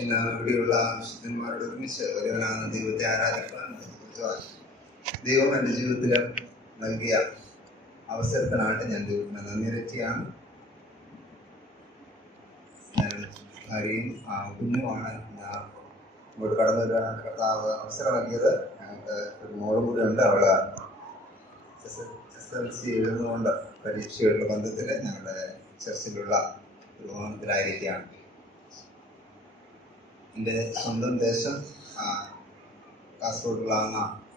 ഇന്ന് ഇവിടെയുള്ള വിശുദ്ധന്മാരോട് ഒരുമിച്ച് ഒരുവനാകുന്ന ദൈവത്തെ ആരാധിക്കാൻ ദൈവം എൻ്റെ ജീവിതത്തിൽ നൽകിയ അവസരത്തിനായിട്ട് ഞാൻ ദൈവത്തിന് നന്ദി രക്ഷിയാണ്. ഞാൻ ഭാര്യയും കുഞ്ഞുമാണ് ഇങ്ങോട്ട് കടന്നു വരാൻ കർത്താവ് അവസരം നൽകിയത്. ഞങ്ങൾക്ക് ഒരു മോളും കൂടി ഉണ്ട്. അവള് SSLC എഴുതുന്നതുകൊണ്ട് പരീക്ഷയുള്ള ബന്ധത്തിൽ ഞങ്ങളുടെ ചർച്ചിലുള്ള ഒരു ഭവനത്തിലായിരിക്കുകയാണ്. എൻ്റെ സ്വന്തം ദേശം കാസർഗോഡുള്ള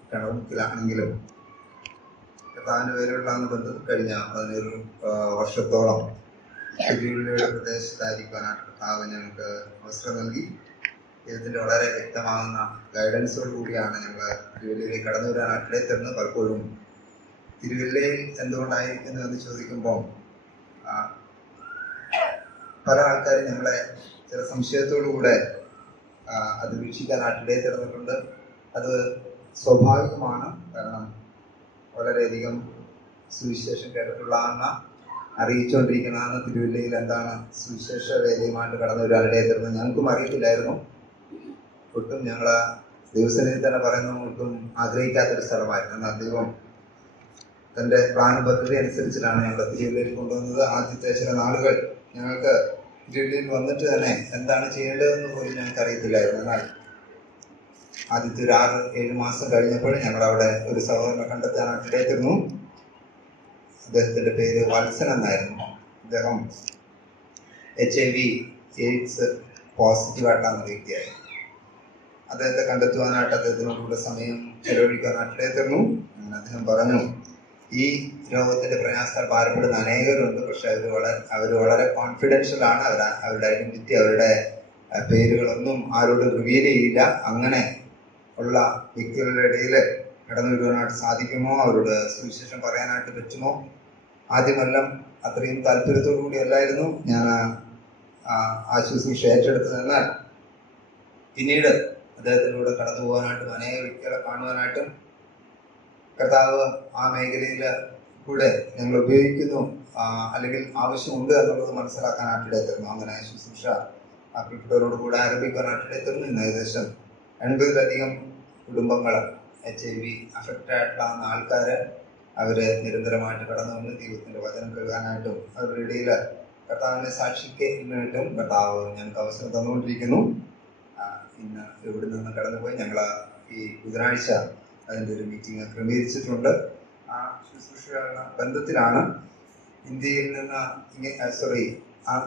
കിണറുത്തിലാണെങ്കിലും കർത്താവിൻ്റെ പേരുള്ള ബന്ധത്തിൽ കഴിഞ്ഞ 17 വർഷത്തോളം തിരുവല്ലയുടെ പ്രദേശത്തായിരിക്കാനായിട്ട് കർത്താവ് ഞങ്ങൾക്ക് അവസരം നൽകി. ദൈവത്തിൻ്റെ വളരെ വ്യക്തമാകുന്ന ഗൈഡൻസോട് കൂടിയാണ് ഞങ്ങൾ തിരുവല്ലയിലേക്ക് കടന്നു വരാനായിട്ട് ഇടയിൽ പലപ്പോഴും തിരുവല്ലയിൽ എന്തുകൊണ്ടായിരിക്കുന്നു എന്ന് ചോദിക്കുമ്പോൾ പല ആൾക്കാരും ഞങ്ങളെ ചില സംശയത്തോടുകൂടെ അത് വീക്ഷിക്കാനായിട്ട് ഇടയിൽ തീർന്നിട്ടുണ്ട്. അത് സ്വാഭാവികമാണ്. കാരണം വളരെയധികം സുവിശേഷം കേട്ടിട്ടുള്ളതെന്ന അറിയിച്ചുകൊണ്ടിരിക്കുന്നതാണ് തിരുവല്ലയിൽ എന്താണ് സുവിശേഷ വേദിയുമായിട്ട് കടന്നു വരാൻ ഇടയിൽ തീർന്നത്. ഞങ്ങൾക്കും അറിയത്തില്ലായിരുന്നു. ഒട്ടും ഞങ്ങൾ ദിവസത്തിൽ തന്നെ പറയുന്നത് ഒട്ടും ആഗ്രഹിക്കാത്തൊരു സ്ഥലമായിരുന്നു. എന്നാൽ ദൈവം തൻ്റെ പ്ലാൻ പദ്ധതി അനുസരിച്ചിട്ടാണ് ഞങ്ങൾ തിരുവല്ലയിൽ കൊണ്ടുവന്നത്. ആദ്യത്തെ ചില നാളുകൾ ഞങ്ങൾക്ക് തിരുവല്ലയിൽ വന്നിട്ട് തന്നെ എന്താണ് ചെയ്യേണ്ടതെന്ന് പോലും ഞങ്ങൾക്ക് അറിയത്തില്ലായിരുന്നു. എന്നാൽ ആദ്യത്തെ ഒരു 6-7 മാസം കഴിഞ്ഞപ്പോൾ ഞങ്ങളവിടെ ഒരു സഹോദരനെ കണ്ടെത്താനായിട്ട് ഇടയായിരുന്നു. അദ്ദേഹത്തിൻ്റെ പേര് വത്സൻ എന്നായിരുന്നു. അദ്ദേഹം HIV AIDS പോസിറ്റീവായിട്ടാണ് വ്യക്തിയായിരുന്നു. അദ്ദേഹത്തെ കണ്ടെത്തുവാനായിട്ട് അദ്ദേഹത്തിനോടുകൂടെ സമയം ചെലവഴിക്കാനായിട്ട് ഇടയായിരുന്നു. അങ്ങനെ അദ്ദേഹം പറഞ്ഞു, ഈ രോഗത്തിൻ്റെ പ്രയാസത്താൽ ഭാരപ്പെടുന്ന അനേകരുണ്ട്. പക്ഷെ അവർ വളരെ കോൺഫിഡൻഷ്യലാണ്. അവരുടെ ഐഡൻറ്റിറ്റി, അവരുടെ പേരുകളൊന്നും ആരോടും റിവീൽ ചെയ്യില്ല. അങ്ങനെ ഉള്ള വ്യക്തികളുടെ ഇടയിൽ കടന്നു വരുവാനായിട്ട് സാധിക്കുമോ, അവരോട് സുവിശേഷം പറയാനായിട്ട് പറ്റുമോ? ആദ്യമെല്ലാം അത്രയും താല്പര്യത്തോടു കൂടി അല്ലായിരുന്നു ഞാൻ ആ ശുശ്രൂഷ ഏറ്റെടുത്തത്. എന്നാൽ പിന്നീട് അദ്ദേഹത്തിലൂടെ കടന്നു പോകാനായിട്ടും അനേക വ്യക്തികളെ കാണുവാനായിട്ടും കർത്താവ് ആ മേഖലയിൽ കൂടെ ഞങ്ങൾ ഉപയോഗിക്കുന്നു, അല്ലെങ്കിൽ ആവശ്യമുണ്ട് എന്നുള്ളത് മനസ്സിലാക്കാനായിട്ട് ഇടയായിരുന്നു. അങ്ങനെ ശുശ്രൂഷ ആ പ്രിയപ്പെട്ടവരോട് കൂടെ ആരംഭിക്കാനായിട്ട് ഇടയായിരുന്നു. ഇന്ന് ഏകദേശം 80-ലധികം കുടുംബങ്ങൾ HIV അഫക്റ്റ് ആയിട്ടുള്ള ആൾക്കാർ അവർ നിരന്തരമായിട്ട് കടന്നു വന്ന് ദൈവത്തിൻ്റെ വചനം കേൾക്കാനായിട്ടും അവരുടെ ഇടയിൽ കർത്താവിനെ സാക്ഷിക്കാനായിട്ടും കർത്താവ് ഞങ്ങൾക്ക് അവസരം തന്നുകൊണ്ടിരിക്കുന്നു. ഇന്ന് ഇവിടെ നിന്ന് കടന്നുപോയി ഞങ്ങൾ ഈ ബുധനാഴ്ച അതിൻ്റെ ഒരു മീറ്റിംഗ് ക്രമീകരിച്ചിട്ടുണ്ട്. ആ ശുശ്രൂഷയുള്ള ബന്ധത്തിലാണ് ഇന്ത്യയിൽ നിന്ന്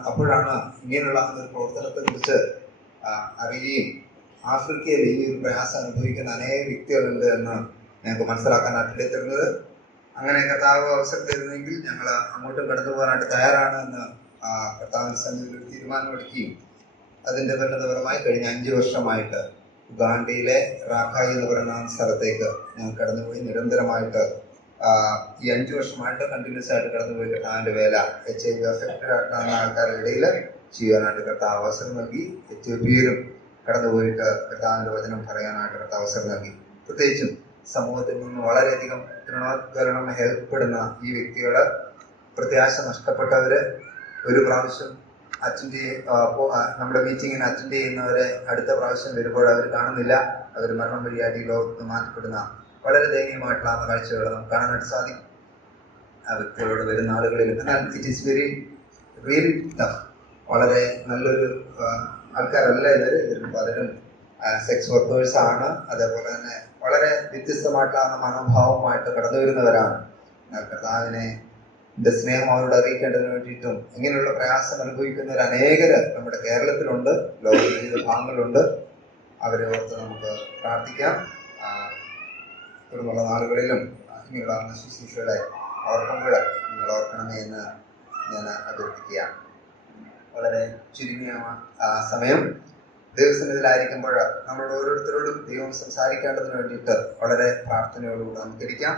അപ്പോഴാണ് ഇങ്ങനെയുള്ള ഒരു പ്രവർത്തനത്തെ കുറിച്ച് അറിയുകയും ആഫ്രിക്കയിൽ ഈ ഒരു പ്രയാസം അനുഭവിക്കുന്ന അനേക വ്യക്തികളുണ്ട് എന്ന് ഞങ്ങൾക്ക് മനസ്സിലാക്കാനായിട്ട് ഇടയായിരുന്നത്. അങ്ങനെ കർത്താവ് അവസരം തരുന്നെങ്കിൽ ഞങ്ങൾ അങ്ങോട്ടും കടന്നു പോകാനായിട്ട് തയ്യാറാണ് എന്ന് കർത്താവിൻ്റെ സന്നിധിയിൽ ഒരു തീരുമാനമെടുക്കുകയും അതിൻ്റെ പരിണതപരമായി കഴിഞ്ഞ 5 വർഷമായിട്ട് ഉഗാണ്ടയിലെ റാഖായി എന്ന് പറയുന്ന സ്ഥലത്തേക്ക് ഞങ്ങൾ കടന്നുപോയി നിരന്തരമായിട്ട് ഈ 5 വർഷമായിട്ട് കണ്ടിന്യൂസ് ആയിട്ട് കടന്നുപോയി കർത്താവിൻ്റെ വേല HIV അഫക്റ്റഡ് ആയിട്ടുള്ള ആൾക്കാരുടെ ഇടയിൽ ചെയ്യാനായിട്ട് കർത്താവ് അവസരം നൽകി. എത്യോപ്യയിലും കടന്നുപോയിട്ട് കർത്താവിൻ്റെ വചനം പറയാനായിട്ട് കർത്താവ് അവസരം നൽകി. പ്രത്യേകിച്ചും സമൂഹത്തിൽ നിന്ന് വളരെയധികം തൃണവത്കരണം ഏർപ്പെടുന്ന ഈ വ്യക്തികൾ, പ്രത്യാശ നഷ്ടപ്പെട്ടവർ, ഒരു പ്രാവശ്യം നമ്മുടെ മീറ്റിങ്ങിന് അറ്റൻഡ് ചെയ്യുന്നവരെ അടുത്ത പ്രാവശ്യം വരുമ്പോൾ അവർ കാണുന്നില്ല. അവർ മരണം വഴിയായിട്ട് ഈ ലോകത്ത് മാറ്റപ്പെടുന്ന വളരെ ദയനീയമായിട്ടുള്ള കാഴ്ചകൾ നമുക്ക് കാണാനായിട്ട് സാധിക്കും ആ വ്യക്തികളോട് വരുന്ന ആളുകളിൽ. എന്നാൽ ഇറ്റ് ഈസ് റിയലി ടഫ്. വളരെ നല്ലൊരു ആൾക്കാരല്ല ഇവർ പലരും സെക്സ് വർക്കേഴ്സാണ്. അതേപോലെ തന്നെ വളരെ വ്യത്യസ്തമായിട്ടുള്ള മനോഭാവമായിട്ട് കടന്നു വരുന്നവരാണ്. എന്നാൽ കർത്താവിനെ സ്നേഹം അവരോട് അറിയിക്കേണ്ടതിന് വേണ്ടിയിട്ടും ഇങ്ങനെയുള്ള പ്രയാസം അനുഭവിക്കുന്നവർ അനേകര് നമ്മുടെ കേരളത്തിലുണ്ട്, ലോകത്തിലെ വിവിധ ഭാഗങ്ങളുണ്ട്. അവരെ ഓർത്ത് നമുക്ക് പ്രാർത്ഥിക്കാം. തുടർന്നുള്ള നാളുകളിലും ഇങ്ങനെയുള്ള ശുശ്രൂഷകളെ ഓർക്കുമ്പോൾ നിങ്ങൾ ഓർക്കണമേ എന്ന് ഞാൻ അഭ്യർത്ഥിക്കുകയാണ്. വളരെ ചുരുങ്ങിയ സമയം ദൈവസന്നിധിയിലായിരിക്കുമ്പോൾ നമ്മളോട് ഓരോരുത്തരോടും ദൈവം സംസാരിക്കേണ്ടതിന് വേണ്ടിയിട്ട് വളരെ പ്രാർത്ഥനയോടുകൂടി നമുക്കിരിക്കാം.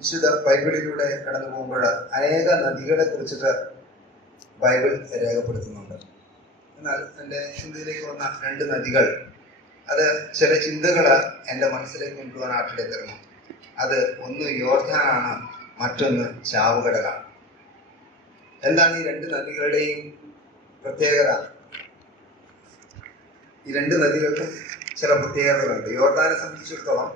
വിശുദ്ധ ബൈബിളിലൂടെ കടന്നു പോകുമ്പോൾ അനേക നദികളെ കുറിച്ചിട്ട് ബൈബിൾ രേഖപ്പെടുത്തുന്നുണ്ട്. എന്നാൽ എൻ്റെ ചിന്തയിലേക്ക് വന്ന 2 നദികൾ, അത് ചില ചിന്തകൾ എൻ്റെ മനസ്സിലേക്ക് കൊണ്ടുപോകാനായിട്ട് തരുന്നു. അത് ഒന്ന് യോർദാനാണ്, മറ്റൊന്ന് ചാവുകടലാണ്. എന്താണ് ഈ 2 നദികളുടെയും പ്രത്യേകത? ഈ രണ്ട് നദികൾക്കും ചില പ്രത്യേകതകളുണ്ട്. യോർദാനെ സംബന്ധിച്ചിടത്തോളം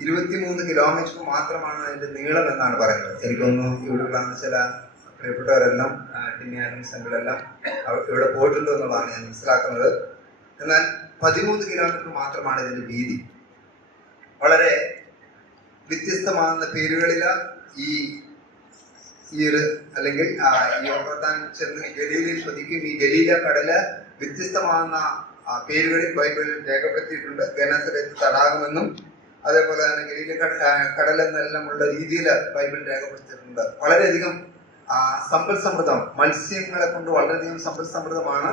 23 കിലോമീറ്റർ മാത്രമാണ് അതിന്റെ നീളം എന്നാണ് പറയുന്നത്. എനിക്കൊന്ന് ഇവിടെയുള്ള ചില പ്രിയപ്പെട്ടവരെല്ലാം ടിന്നിയാനും സംഘങ്ങളെല്ലാം ഇവിടെ പോയിട്ടുണ്ടോ എന്നുള്ളതാണ് ഞാൻ മനസ്സിലാക്കുന്നത്. എന്നാൽ 13 കിലോമീറ്റർ മാത്രമാണ് ഇതിന്റെ വീതി. വളരെ വ്യത്യസ്തമാകുന്ന പേരുകളിൽ ഈ ഒരു അല്ലെങ്കിൽ യോർദാൻ ചെന്ന് ഗലീലയിൽ പതിക്കും. ഈ ഗലീല കടല് വ്യത്യസ്തമാകുന്ന പേരുകളിൽ ബൈബിളിൽ രേഖപ്പെടുത്തിയിട്ടുണ്ട്. ഗനസരത്ത് തടാകമെന്നും അതേപോലെ തന്നെ ഗലീല കടലെന്നെല്ലാം ഉള്ള രീതിയിൽ ബൈബിൾ രേഖപ്പെടുത്തിയിട്ടുണ്ട്. വളരെയധികം സമ്പൽ സമൃദ്ധം, മത്സ്യങ്ങളെ കൊണ്ട് വളരെയധികം സമ്പൽ സമൃദ്ധമാണ്.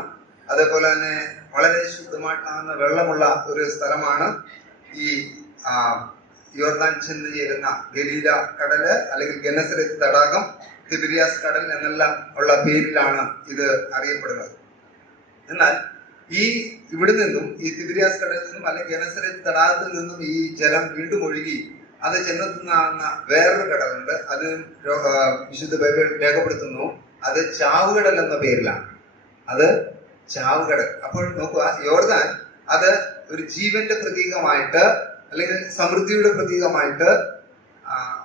അതേപോലെ തന്നെ വളരെ ശുദ്ധമായിട്ടാകുന്ന വെള്ളമുള്ള ഒരു സ്ഥലമാണ് ഈ യോർദാൻ ചെന്ന് ചേരുന്ന ഗലീല കടല് അല്ലെങ്കിൽ ഗനസരത്ത് തടാകം, തിബിരിയാസ് കടൽ എന്നെല്ലാം ഉള്ള പേരിലാണ് ഇത് അറിയപ്പെടുന്നത്. എന്നാൽ ഇവിടെ നിന്നും ഈ തിബിരിയാസ് കടലിൽ നിന്നും അല്ലെങ്കിൽ ഗനസരത്ത് തടാകത്തിൽ നിന്നും ഈ ജലം വീണ്ടും ഒഴുകി അത് ചെന്നെത്തുന്ന വേറൊരു കടലുണ്ട്. അത് വിശുദ്ധ ബൈബിൾ രേഖപ്പെടുത്തുന്നു. അത് ചാവുകടൽ എന്ന പേരിലാണ്. അത് ചാവുകടൽ. അപ്പോൾ നോക്കുക, യോർദാൻ അത് ഒരു ജീവന്റെ പ്രതീകമായിട്ട് അല്ലെങ്കിൽ സമൃദ്ധിയുടെ പ്രതീകമായിട്ട്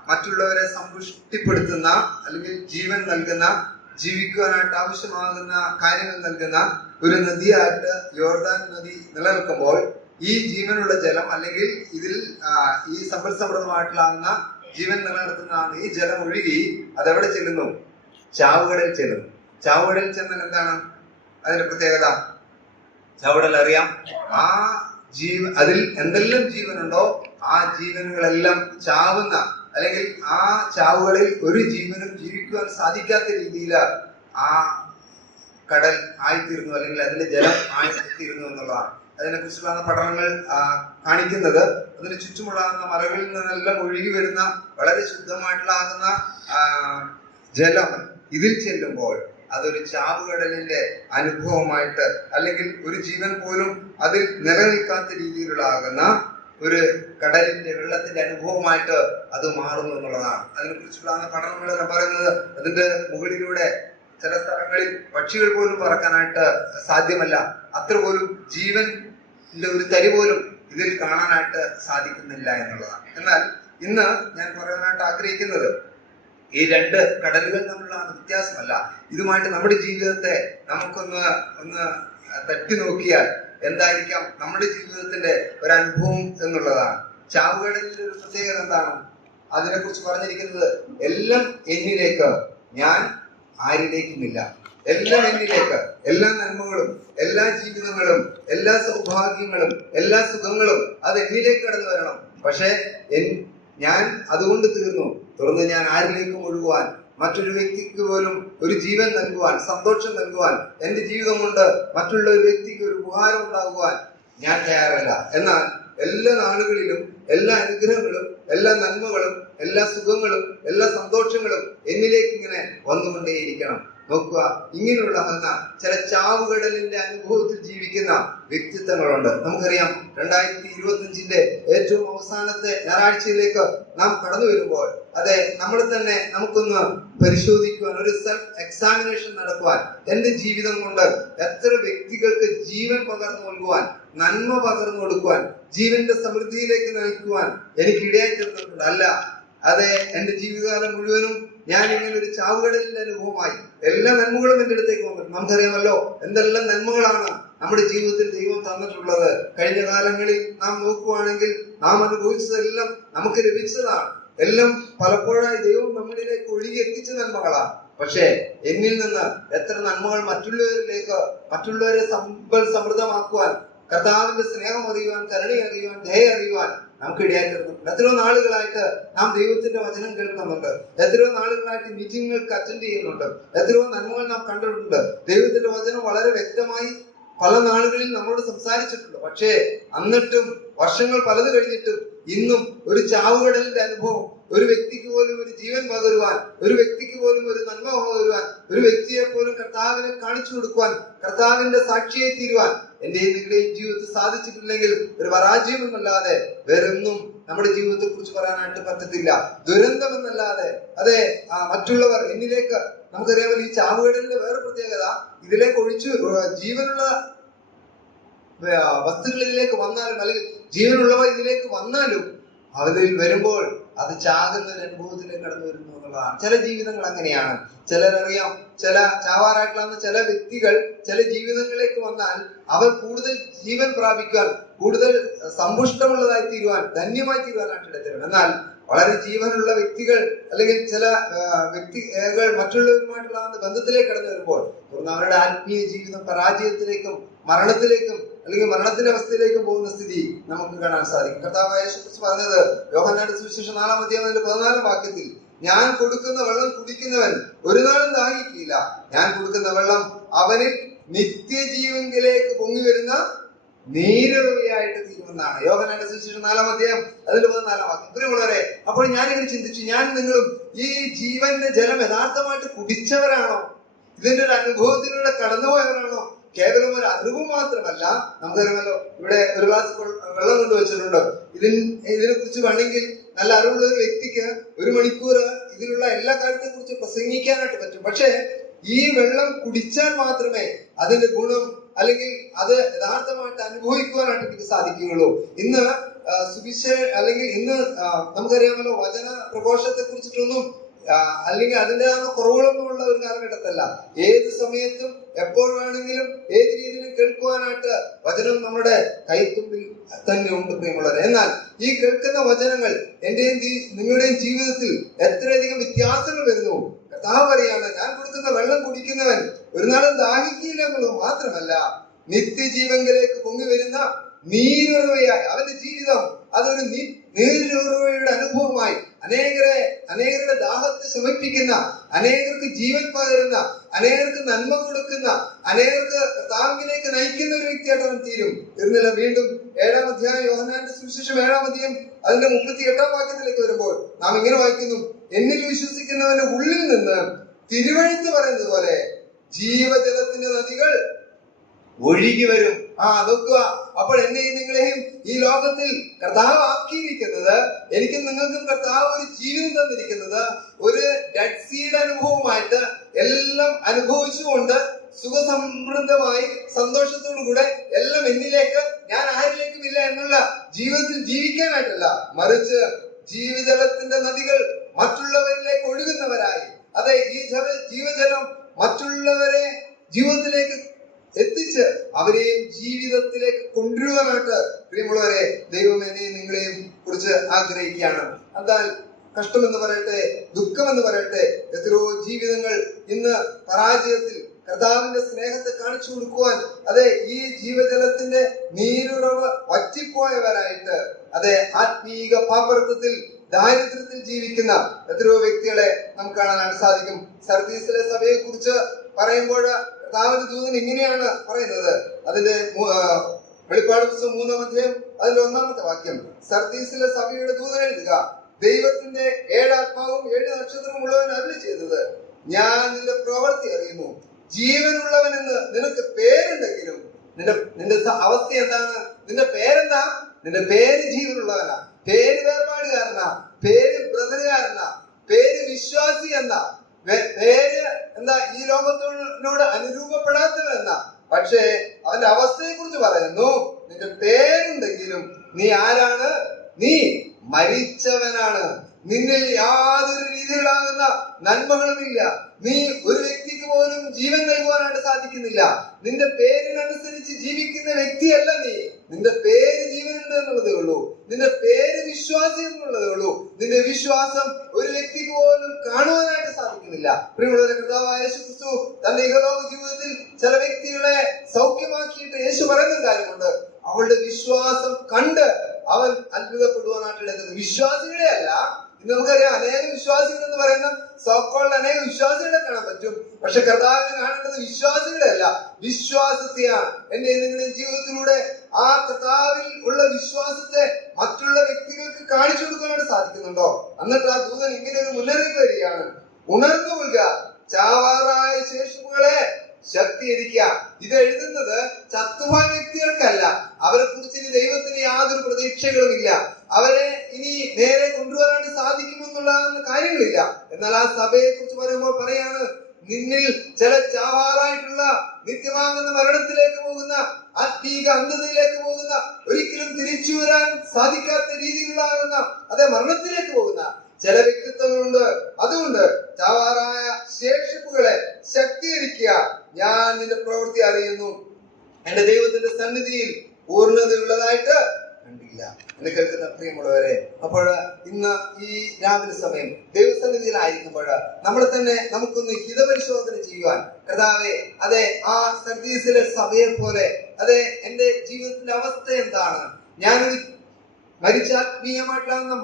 മറ്റുള്ളവരെ സമ്പുഷ്ടിപ്പെടുത്തുന്ന അല്ലെങ്കിൽ ജീവൻ നൽകുന്ന, ജീവിക്കുവാനായിട്ട് ആവശ്യമാകുന്ന കാര്യങ്ങൾ നൽകുന്ന ഒരു നദിയായിട്ട് യോർദാൻ നദി നിലനിൽക്കുമ്പോൾ ഈ ജീവനുള്ള ജലം അല്ലെങ്കിൽ ഇതിൽ ഈ സമ്പൽ സമൃദ്ധമായിട്ടുള്ള ജീവൻ നിലനിർത്തുന്ന ഈ ജലം ഒഴുകി അതെവിടെ ചെല്ലുന്നു? ചാവുകടലിൽ ചെല്ലുന്നു. ചാവുകടലിൽ ചെന്നാൽ എന്താണ് അതിന്റെ പ്രത്യേകത? ചാവുകടൽ അറിയാം. അതിൽ എന്തെല്ലാം ജീവനുണ്ടോ ആ ജീവനുകളെല്ലാം ചാവുന്ന അല്ലെങ്കിൽ ആ ചാവുകളിൽ ഒരു ജീവനും ജീവിക്കുവാൻ സാധിക്കാത്ത രീതിയിൽ ആ കടൽ ആയിത്തീരുന്നു അല്ലെങ്കിൽ അതിന്റെ ജലം ആയിത്തീരുന്നു എന്നുള്ളതാണ് അതിനെ കുറിച്ചുള്ള പഠനങ്ങൾ കാണിക്കുന്നത്. അതിന് ചുറ്റുമുള്ള മലകളിൽ നിന്നെല്ലാം ഒഴുകി വരുന്ന വളരെ ശുദ്ധമായിട്ടുള്ള ജലം ഇതിൽ ചെല്ലുമ്പോൾ അതൊരു ചാവുകടലിന്റെ അനുഭവമായിട്ട് അല്ലെങ്കിൽ ഒരു ജീവൻ പോലും അതിൽ നിലനിൽക്കാത്ത രീതിയിലുള്ള ഒരു കടലിന്റെ വെള്ളത്തിന്റെ അനുഭവമായിട്ട് അത് മാറുന്നു എന്നുള്ളതാണ്. അതിനെ കുറിച്ചുള്ള പഠനങ്ങളെല്ലാം പറയുന്നത് അതിന്റെ മുകളിലൂടെ ചില സ്ഥലങ്ങളിൽ പക്ഷികൾ പോലും പറക്കാനായിട്ട് സാധ്യമല്ല. അത്ര പോലും ജീവന്റെ ഒരു തരി പോലും ഇതിൽ കാണാനായിട്ട് സാധിക്കുന്നില്ല എന്നുള്ളതാണ്. എന്നാൽ ഇന്ന് ഞാൻ പറയാനായിട്ട് ആഗ്രഹിക്കുന്നത് ഈ രണ്ട് കടലുകൾ തമ്മിലുള്ള വ്യത്യാസമല്ല. ഇതുമായിട്ട് നമ്മുടെ ജീവിതത്തെ നമുക്കൊന്ന് തട്ടി നോക്കിയാൽ എന്തായിരിക്കാം നമ്മുടെ ജീവിതത്തിന്റെ ഒരു അനുഭവം എന്നുള്ളതാണ്. ചാവുകടലിന്റെ ഒരു പ്രത്യേകത എന്താണ്? അതിനെ കുറിച്ച് പറഞ്ഞിരിക്കുന്നത് എല്ലാം എന്നിലേക്ക്, ഞാൻ ആരിലേക്കുമില്ല. എല്ലാം എന്നിലേക്ക്, എല്ലാ നന്മകളും, എല്ലാ ജീവിതങ്ങളും, എല്ലാ സൗഭാഗ്യങ്ങളും, എല്ലാ സുഖങ്ങളും അത് എന്നിലേക്ക് കടന്നു വരണം. പക്ഷെ ഞാൻ അതുകൊണ്ട് തുടർന്ന് ഞാൻ ആരിലേക്കും ഒഴുകുവാൻ, മറ്റൊരു വ്യക്തിക്ക് പോലും ഒരു ജീവൻ നൽകുവാൻ, സന്തോഷം നൽകുവാൻ, എന്റെ ജീവിതം കൊണ്ട് മറ്റുള്ള ഒരു വ്യക്തിക്ക് ഒരു ഉപകാരം ഉണ്ടാകുവാൻ ഞാൻ തയ്യാറല്ല. എന്നാൽ എല്ലാ നാളുകളിലും എല്ലാ അനുഗ്രഹങ്ങളും, എല്ലാ നന്മകളും, എല്ലാ സുഖങ്ങളും, എല്ലാ സന്തോഷങ്ങളും എന്നിലേക്ക് ഇങ്ങനെ വന്നുകൊണ്ടേയിരിക്കണം. നോക്കുക, ഇങ്ങനെയുള്ള ചില ചാവുകടലിന്റെ അനുഭവത്തിൽ ജീവിക്കുന്ന വ്യക്തിത്വങ്ങളുണ്ട്. നമുക്കറിയാം 2025 ഏറ്റവും അവസാനത്തെ ഞായറാഴ്ചയിലേക്ക് നാം കടന്നു വരുമ്പോൾ അതെ നമ്മളെ തന്നെ നമുക്കൊന്ന് പരിശോധിക്കുവാൻ, ഒരു സെൽഫ് എക്സാമിനേഷൻ നടത്തുവാൻ, എന്റെ ജീവിതം കൊണ്ട് എത്ര വ്യക്തികൾക്ക് ജീവൻ പകർന്നു നൽകുവാൻ, നന്മ പകർന്നു കൊടുക്കുവാൻ, ജീവന്റെ സമൃദ്ധിയിലേക്ക് നയിക്കുവാൻ എനിക്ക് ഇടയായി തീർന്നിട്ടുണ്ട്. അല്ല, അതെ എന്റെ ജീവിതകാലം മുഴുവനും ഞാൻ ഇങ്ങനെ ഒരു ചാവുകടലിന്റെ അനുഭവമായി എല്ലാ നന്മകളും എന്റെ അടുത്തേക്ക് വന്നിട്ടുണ്ട്. നമുക്കറിയാമല്ലോ എന്തെല്ലാം നന്മകളാണ് നമ്മുടെ ജീവിതത്തിൽ ദൈവം തന്നിട്ടുള്ളത്. കഴിഞ്ഞ കാലങ്ങളിൽ നാം നോക്കുവാണെങ്കിൽ നാം അനുഭവിച്ചതെല്ലാം നമുക്ക് ലഭിച്ചതാണ്. എല്ലാം പലപ്പോഴായി ദൈവം നമ്മളിലേക്ക് ഒഴുകി എത്തിച്ച നന്മകളാണ്. പക്ഷേ എന്നിൽ നിന്ന് എത്ര നന്മകൾ മറ്റുള്ളവരെ സമ്പൽ സമൃദ്ധമാക്കുവാൻ, കർത്താവിന്റെ സ്നേഹം അറിയുവാൻ, കരുണ അറിയുവാൻ, ദയ അറിയുവാൻ നമുക്ക് ഇടയായിട്ടുണ്ട്. എത്രയോ നാളുകളായിട്ട് നാം ദൈവത്തിന്റെ വചനം കേൾക്കുന്നുണ്ട്. എത്രയോ നാളുകളായിട്ട് മീറ്റിങ്ങുകൾക്ക് അറ്റൻഡ് ചെയ്യുന്നുണ്ട്. എത്രയോ നന്മകൾ നാം കണ്ടിട്ടുണ്ട്. ദൈവത്തിന്റെ വചനം വളരെ വ്യക്തമായി പല നാളുകളിൽ നമ്മളോട് സംസാരിച്ചിട്ടുണ്ട്. പക്ഷേ എന്നിട്ടും വർഷങ്ങൾ പലത് കഴിഞ്ഞിട്ടും ഇന്നും ഒരു ചാവുകടലിന്റെ അനുഭവം, ഒരു വ്യക്തിക്ക് പോലും ഒരു ജീവൻ പകരുവാൻ, ഒരു വ്യക്തിക്ക് പോലും ഒരു നന്മ പകരുവാൻ, ഒരു വ്യക്തിയെ പോലും കർത്താവിനെ കാണിച്ചു കൊടുക്കുവാൻ, കർത്താവിന്റെ സാക്ഷിയായി തീരുവാൻ എന്റെയും നിങ്ങളുടെയും ജീവിതത്തിൽ സാധിച്ചിട്ടില്ലെങ്കിൽ ഒരു പരാജയം എന്നല്ലാതെ വേറൊന്നും നമ്മുടെ ജീവിതത്തെ കുറിച്ച് പറയാനായിട്ട് പറ്റത്തില്ല. ദുരന്തം എന്നല്ലാതെ അതെ മറ്റുള്ളവർ എന്നിലേക്ക്, നമുക്കറിയാമല്ലോ ഈ ചാവുകടലിന്റെ വേറെ പ്രത്യേകത, ഇതിലേക്ക് ഒഴിച്ചു ജീവനുള്ള വസ്തുക്കൾ ഇതിലേക്ക് വന്നാലും, അല്ലെങ്കിൽ ജീവനുള്ളവ ഇതിലേക്ക് വന്നാലും അതിൽ വരുമ്പോൾ അത് ചാകുന്ന ഒരു അനുഭവത്തിലേക്ക് കടന്നു വരുന്നു എന്നുള്ളതാണ്. ചില ജീവിതങ്ങൾ അങ്ങനെയാണ്. ചിലരറിയാം, ചില ചാവാറായിട്ടുള്ള ചില വ്യക്തികൾ ചില ജീവിതങ്ങളിലേക്ക് വന്നാൽ അവർ കൂടുതൽ ജീവൻ പ്രാപിക്കാൻ, കൂടുതൽ സമ്പുഷ്ടമുള്ളതായി തീരുവാൻ, ധന്യമായി തീരുവാനായിട്ട് ഇടത്തരും. എന്നാൽ വളരെ ജീവനുള്ള വ്യക്തികൾ അല്ലെങ്കിൽ ചില വ്യക്തികൾ മറ്റുള്ളവരുമായിട്ടുള്ള ബന്ധത്തിലേക്ക് കടന്നു വരുമ്പോൾ അവരുടെ ആത്മീയ ജീവിതം പരാജയത്തിലേക്കും മരണത്തിലേക്കും അല്ലെങ്കിൽ മരണത്തിന്റെ അവസ്ഥയിലേക്കും പോകുന്ന സ്ഥിതി നമുക്ക് കാണാൻ സാധിക്കും. കർത്താവായ യേശു പറഞ്ഞത് യോഹന്നാന്റെ സുവിശേഷം 4-ാം അധ്യായം 14-ാം വാക്യത്തിൽ, ഞാൻ കൊടുക്കുന്ന വെള്ളം കുടിക്കുന്നവൻ ഒരു നാളും ദാഹിക്കില്ല, ഞാൻ കൊടുക്കുന്ന വെള്ളം അവനിൽ നിത്യജീവങ്കിലേക്ക് പൊങ്ങി വരുന്ന നീരുറവയായിട്ട് തീരുമെന്നാണ്. യോഹന്നാന്റെ സുവിശേഷം 4-ാം അധ്യായം 14-ാം വാക്യം. പ്രിയമുള്ളവരെ, അപ്പോൾ ഞാനിങ്ങനെ ചിന്തിച്ചു, ഞാൻ നിങ്ങളും ഈ ജീവന്റെ ജലം യഥാർത്ഥമായിട്ട് കുടിച്ചവരാണോ? ഇതിന്റെ ഒരു അനുഭവത്തിലൂടെ കടന്നുപോയവരാണോ? കേവലം ഒരു അറിവ് മാത്രമല്ല, നമുക്കറിയാമല്ലോ, ഇവിടെ ഒരു ഗ്ലാസ് വെള്ളം കൊണ്ടുവച്ചിട്ടുണ്ട്. ഇതിനെ കുറിച്ച് വേണമെങ്കിൽ നല്ല അറിവുള്ള ഒരു വ്യക്തിക്ക് 1 മണിക്കൂർ ഇതിലുള്ള എല്ലാ കാര്യത്തെ കുറിച്ച് പ്രസംഗിക്കാനായിട്ട് പറ്റും. പക്ഷേ ഈ വെള്ളം കുടിച്ചാൽ മാത്രമേ അതിന്റെ ഗുണം അല്ലെങ്കിൽ അത് യഥാർത്ഥമായിട്ട് അനുഭവിക്കുവാനായിട്ട് എനിക്ക് സാധിക്കുകയുള്ളൂ. ഇന്ന് അല്ലെങ്കിൽ ഇന്ന് നമുക്കറിയാമല്ലോ, വചന പ്രഘോഷത്തെ കുറിച്ചിട്ടൊന്നും അല്ലെങ്കിൽ അതിൻ്റെ കുറവുകളൊന്നും ഉള്ള ഒരു കാലഘട്ടത്തല്ല. ഏത് സമയത്തും എപ്പോൾ വേണമെങ്കിലും ഏത് രീതിയിലും കേൾക്കുവാനായിട്ട് വചനം നമ്മുടെ കൈത്തുമ്പിൽ തന്നെ ഉണ്ട് പ്രിയമുള്ളവരെ. എന്നാൽ ഈ കേൾക്കുന്ന വചനങ്ങൾ എന്റെയും നിങ്ങളുടെയും ജീവിതത്തിൽ എത്രയധികം വ്യത്യാസങ്ങൾ വരുന്നു. കർത്താവ് പറയാണ്, ഞാൻ കൊടുക്കുന്ന വെള്ളം കുടിക്കുന്നവൻ ഒരു നാളും ദാഹിക്കില്ല എന്നുള്ളത് മാത്രമല്ല, നിത്യജീവങ്കിലേക്ക് പൊങ്ങി വരുന്ന നീരുറവയായി അവന്റെ ജീവിതം അതൊരു നീരുറവയുടെ അനുഭവമായി അനേകരുടെ ദാഹത്തെ ശമിപ്പിക്കുന്ന, അനേകർക്ക് ജീവൻ പകരുന്ന, അനേകർക്ക് നന്മ കൊടുക്കുന്ന, അനേകർക്ക് താങ്കിലേക്ക് നയിക്കുന്ന ഒരു വ്യക്തിയായിട്ട് അവൻ തീരും. തീർന്നില്ല. വീണ്ടും 7-ാം അധ്യായം യോഹന്നാന്റെ സുവിശേഷം 7-ാം അധ്യായം അതിന്റെ 38-ാം വാക്യത്തിലേക്ക് വരുമ്പോൾ നാം ഇങ്ങനെ വായിക്കുന്നു, എന്നിൽ വിശ്വസിക്കുന്നവന്റെ ഉള്ളിൽ നിന്ന് തിരുവെഴുത്ത് പറയുന്നത് പോലെ ജീവജലത്തിന്റെ നദികൾ ഒഴുകി വരും. നോക്കുക, അപ്പോൾ എന്നെയും നിങ്ങളെയും ഈ ലോകത്തിൽ കർത്താവ് ആക്കിയിരിക്കുന്നത്, എനിക്കും നിങ്ങൾക്കും കർത്താവ് ഒരു ജീവിതം തന്നിരിക്കുന്നത് ഒരു ഡെഡ് സീഡ് അനുഭവമായിട്ട് എല്ലാം അനുഭവിച്ചുകൊണ്ട് സുഖസമൃദ്ധമായി സന്തോഷത്തോടു കൂടെ എല്ലാം എന്നിലേക്ക്, ഞാൻ ആരിലേക്കും ഇല്ല എന്നുള്ള ജീവിതത്തിൽ ജീവിക്കാനായിട്ടല്ല, മറിച്ച് ജീവജലത്തിന്റെ നദികൾ മറ്റുള്ളവരിലേക്ക് ഒഴുകുന്നവരായി, അതെ, ഈ ജീവജലം മറ്റുള്ളവരെ ജീവിതത്തിലേക്ക് എത്തിച്ച് അവരെയും ജീവിതത്തിലേക്ക് കൊണ്ടുവരാനായിട്ട് പ്രിയമുള്ളവരെ ദൈവം എന്നെയും നിങ്ങളെയും കുറിച്ച് ആഗ്രഹിക്കുകയാണ്. എന്നാൽ കഷ്ടമെന്ന് പറയട്ടെ, ദുഃഖമെന്ന് പറയട്ടെ, എത്രയോ ജീവിതങ്ങൾ ഇന്ന് പരാജയത്തിൽ കർത്താവിന്റെ സ്നേഹത്തെ കാണിച്ചു കൊടുക്കുവാൻ, അതെ, ഈ ജീവജലത്തിന്റെ നീരുറവ് വറ്റിപ്പോയവരായിട്ട്, അതെ, ആത്മീക പാപ്പരത്വത്തിൽ ദാരിദ്ര്യത്തിൽ ജീവിക്കുന്ന എത്രയോ വ്യക്തികളെ നമുക്ക് കാണാനായിട്ട് സാധിക്കും. സർദീസിലെ സഭയെ കുറിച്ച് പറയുമ്പോൾ കർത്താവിന്റെ ദൂതൻ ഇങ്ങനെയാണ് പറയുന്നത്. അതിന്റെ വെളിപ്പാട് പുസ്തകം 3-ാം അധ്യായം അതിന്റെ 1-ാമത്തെ വാക്യം, സർദീസിലെ സഭയുടെ ദൂതൻ എഴുതുക, ദൈവത്തിന്റെ 7 ആത്മാവും 7 നക്ഷത്രവും ഉള്ളവൻ അരുളി ചെയ്തത്, ഞാൻ നിന്റെ പ്രവൃത്തി അറിയുന്നു, ജീവനുള്ളവനെന്ന് നിനക്ക് പേരുണ്ടെങ്കിലും നിന്റെ അവസ്ഥ എന്താണ്? നിന്റെ പേരെന്താ? നിന്റെ പേര് ജീവനുള്ളവനാ, പേര് വേർപാടുകാരനാ, പേര് ബ്രദറുകാരനാ, പേര് വിശ്വാസി എന്നാ, പേര് എന്താ? ഈ ലോകത്തോട് അനുരൂപപ്പെടാത്തവൻ എന്നാ. പക്ഷേ അവന്റെ അവസ്ഥയെ കുറിച്ച് പറയുന്നു, നിന്റെ പേരുണ്ടെങ്കിലും നീ ആരാണ്? നീ മരിച്ചവനാണ്, നിന്നിൽ യാതൊരു രീതിയിലാകുന്ന നന്മകളുമില്ല, നീ ഒരു വ്യക്തിക്ക് പോലും ജീവൻ നൽകുവാനായിട്ട് സാധിക്കുന്നില്ല, നിന്റെ പേരിനനുസരിച്ച് ജീവിക്കുന്ന വ്യക്തിയല്ല നീ. നിന്റെ പേര് ജീവനുണ്ട് എന്നുള്ളതേ ഉള്ളൂ, നിന്റെ പേര് വിശ്വാസി എന്നുള്ളതേ ഉള്ളൂ. നിന്റെ വിശ്വാസം ഒരു വ്യക്തിക്ക് പോലും കാണുവാനായിട്ട് സാധിക്കുന്നില്ല. പ്രിയമുള്ളവരെ, കർത്താവായ യേശു ക്രിസ്തു തന്റെ ഇഹലോക ജീവിതത്തിൽ ചില വ്യക്തികളെ സൗഖ്യമാക്കിയിട്ട് യേശു പറയുന്ന കാര്യമുണ്ട്, അവളുടെ വിശ്വാസം കണ്ട് അവൻ അത്ഭുതപ്പെടുവാനായിട്ട് വിശ്വാസികളെ അല്ല. ഇന്ന് നമുക്കറിയാം, അനേക വിശ്വാസികൾ എന്ന് പറയുന്ന സോക്കോളിൽ അനേക വിശ്വാസികളെ കാണാൻ പറ്റും. പക്ഷെ കർത്താവിനെ കാണേണ്ടത് വിശ്വാസികളെ അല്ല, വിശ്വാസത്തെയാണ്. എന്റെ നിങ്ങളുടെ ജീവിതത്തിലൂടെ ആ കർത്താവിൽ ഉള്ള വിശ്വാസത്തെ മറ്റുള്ള വ്യക്തികൾക്ക് കാണിച്ചു കൊടുക്കാനായിട്ട് സാധിക്കുന്നുണ്ടോ? എന്നിട്ട് ആ ദൂതൻ ഇങ്ങനെ ഒരു മുന്നറിയിപ്പ് വരികയാണ്, ഉണർന്നു കൊള്ളുക, ചാവാറായ ശേഷിപ്പുകളെ ശക്തീകരിക്കുക. ഇത് എഴുതുന്നത് ചത്തുപോയ വ്യക്തികൾക്കല്ല, അവരെ കുറിച്ച് ഇനി ദൈവത്തിന് യാതൊരു പ്രതീക്ഷകളും ഇല്ല, അവരെ ഇനി നേരെ കൊണ്ടുവരാനായിട്ട് സാധിക്കുമെന്നുള്ള കാര്യങ്ങളില്ല. എന്നാൽ ആ സഭയെ കുറിച്ച് പറയുമ്പോൾ പറയാണ്, നിന്നിൽ ചില ചാവാറായിട്ടുള്ള നിത്യമാകുന്ന മരണത്തിലേക്ക് പോകുന്ന ആത്മീക അന്ധതയിലേക്ക് പോകുന്ന, ഒരിക്കലും തിരിച്ചു വരാൻ സാധിക്കാത്ത രീതിയിലുള്ളാകുന്ന മരണത്തിലേക്ക് പോകുന്ന ചില വ്യക്തിത്വങ്ങളുണ്ട്. അതുകൊണ്ട് ചാവാറായ ശേഷിപ്പുകളെ ശക്തീകരിക്കുക. ഞാൻ നിന്റെ പ്രവൃത്തി അറിയുന്നു, എന്റെ ദൈവത്തിന്റെ സന്നിധിയിൽ പൂർണ്ണതയുള്ളതായിട്ട് കണ്ടില്ല എന്ന് കേൾക്കുന്ന പ്രിയമുള്ളവരെ. അപ്പോൾ ഇന്ന് ഈ രാവിലെ സമയം ദൈവസന്നിധിയിലായിരിക്കുമ്പോൾ നമ്മളെ തന്നെ നമുക്കൊന്ന് ഹിതപരിശോധന ചെയ്യുവാൻ, കർത്താവേ, ആ സർദീസിലെ സഭയെ പോലെ എന്റെ ജീവിതത്തിന്റെ അവസ്ഥ എന്താണ്? ഞാനൊരു മരിച്ച ആത്മീയമായിട്ടുള്ള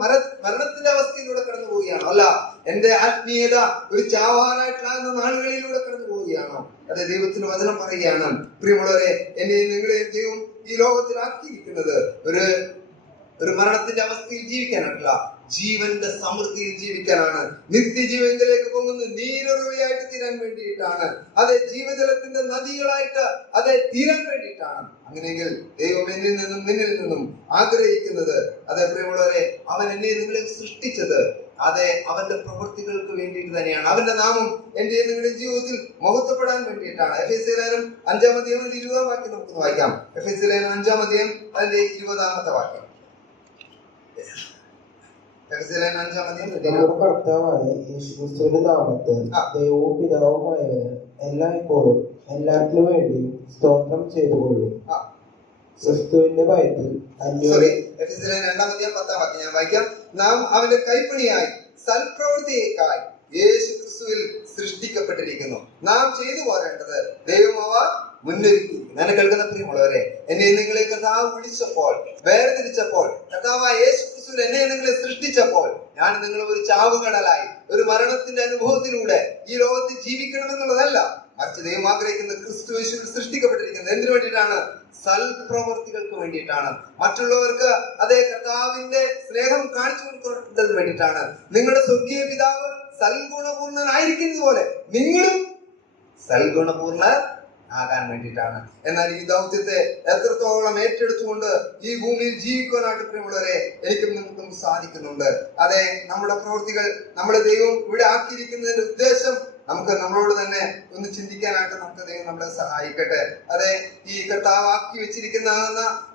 മരണത്തിന്റെ അവസ്ഥയിലൂടെ കടന്നു പോവുകയാണോ? അല്ല, എന്റെ ആത്മീയത ഒരു ചാവാനായിട്ടുള്ള നാളുകളിലൂടെ കടന്നു പോവുകയാണോ? ദൈവത്തിന്റെ വചനം പറയുകയാണ്, പ്രിയമുള്ളവരെ, എന്നെ നിങ്ങളെ ദൈവം ഈ ലോകത്തിലാക്കിയിരിക്കുന്നത് ഒരു മരണത്തിന്റെ അവസ്ഥയിൽ ജീവിക്കാനല്ല, ജീവന്റെ സമൃദ്ധിയിൽ ജീവിക്കാനാണ്. നിത്യജീവനിലേക്ക് പോകുന്ന നീരുറവയായിട്ട് തീരാൻ വേണ്ടിയിട്ടാണ്. ജീവജലത്തിന്റെ നദികളായിട്ട് തീരാൻ വേണ്ടിയിട്ടാണ്. അങ്ങനെയെങ്കിൽ ദൈവം എന്നിൽ നിന്നും നിന്നിൽ നിന്നും ആഗ്രഹിക്കുന്നത്, പ്രിയമുള്ളവരെ, അവൻ എന്നെ നിങ്ങളെ സൃഷ്ടിച്ചത് അവന്റെ പ്രവൃത്തികൾക്ക് വേണ്ടിയിട്ട് തന്നെയാണ്. അവന്റെ നാമം എന്റെ നിങ്ങളുടെ ജീവിതത്തിൽ മഹത്വപ്പെടാൻ വേണ്ടിയിട്ടാണ്. എഫെസ്യ ലേഖനം 5-ാം അധ്യായം 20-ാം വാക്യം നമുക്ക് വായിക്കാം. എഫെസ്യ ലേഖനം 5-ാം അധ്യായം 20-ാമത്തെ വാക്യം. നമ്മുടെ കർത്താവായ യേശുക്രിസ്തുവിന്റെ നാമത്തിൽ ദൈവവും പിതാവുമായവന് എല്ലായ്പ്പോഴും എല്ലാത്തിനും വേണ്ടി സ്തോത്രം ചെയ്തുകൊള്ളും. ക്രിസ്തുവിന്റെ ഭയത്തിൽ 2-ാം അധ്യായം 10-ാം വാക്യം ഞാൻ വായിക്കാം. നാം അവന്റെ കൈപ്പണിയായി സൽപ്രവൃത്തിയേക്കായി യേശു ക്രിസ്തുവിൽ സൃഷ്ടിക്കപ്പെട്ടിരിക്കുന്നു. നാം ചെയ്തു പോരേണ്ടത് ദൈവം അവ മുന്നൊരുക്കി. ഞാൻ കേൾക്കുന്ന പ്രിയമുള്ളവരെ, എന്നെ നിങ്ങളെ കർത്താവ് വിളിച്ചപ്പോൾ, വേർതിരിച്ചപ്പോൾ, കർത്താവായ യേശു ക്രിസ്തുവിൽ എന്നെ നിങ്ങളെ സൃഷ്ടിച്ചപ്പോൾ, ഞാൻ നിങ്ങൾ ഒരു ചാവുകടലായി ഒരു മരണത്തിന്റെ അനുഭവത്തിലൂടെ ഈ ലോകത്ത് ജീവിക്കണമെന്നുള്ളതല്ല, മറിച്ച് ദൈവം ആഗ്രഹിക്കുന്ന ക്രിസ്തു യേശുവിൽ സൃഷ്ടിക്കപ്പെട്ടിരിക്കുന്നത് എന്തിനു വേണ്ടിയിട്ടാണ്? സൽപ്രവർത്തികൾക്ക് വേണ്ടിയിട്ടാണ്. മറ്റുള്ളവർക്ക് കർത്താവിന്റെ സ്നേഹം കാണിച്ചു കൊടുക്കുന്നതിന് വേണ്ടിയിട്ടാണ്. നിങ്ങളുടെ സ്വർഗീയ പിതാവ് സൽഗുണപൂർണനായിരിക്കുന്നത് പോലെ നിങ്ങളും സൽഗുണപൂർണ ആകാൻ വേണ്ടിയിട്ടാണ്. എന്നാൽ ഈ ദൗത്യത്തെ എത്രത്തോളം ഏറ്റെടുത്തുകൊണ്ട് ഈ ഭൂമിയിൽ ജീവിക്കാനായിട്ട് പ്രിയമുള്ളവരെ എനിക്കും നിങ്ങൾക്കും സാധിക്കുന്നുണ്ട്. നമ്മുടെ പ്രവൃത്തികൾ, നമ്മുടെ ദൈവം ഇവിടെ ആക്കിയിരിക്കുന്നതിന്റെ ഉദ്ദേശം നമുക്ക് നമ്മളോട് തന്നെ ഒന്ന് ചിന്തിക്കാനായിട്ട് നമുക്ക് ദൈവം നമ്മളെ സഹായിക്കട്ടെ. ഈ കർത്താവ് ആക്കി വെച്ചിരിക്കുന്ന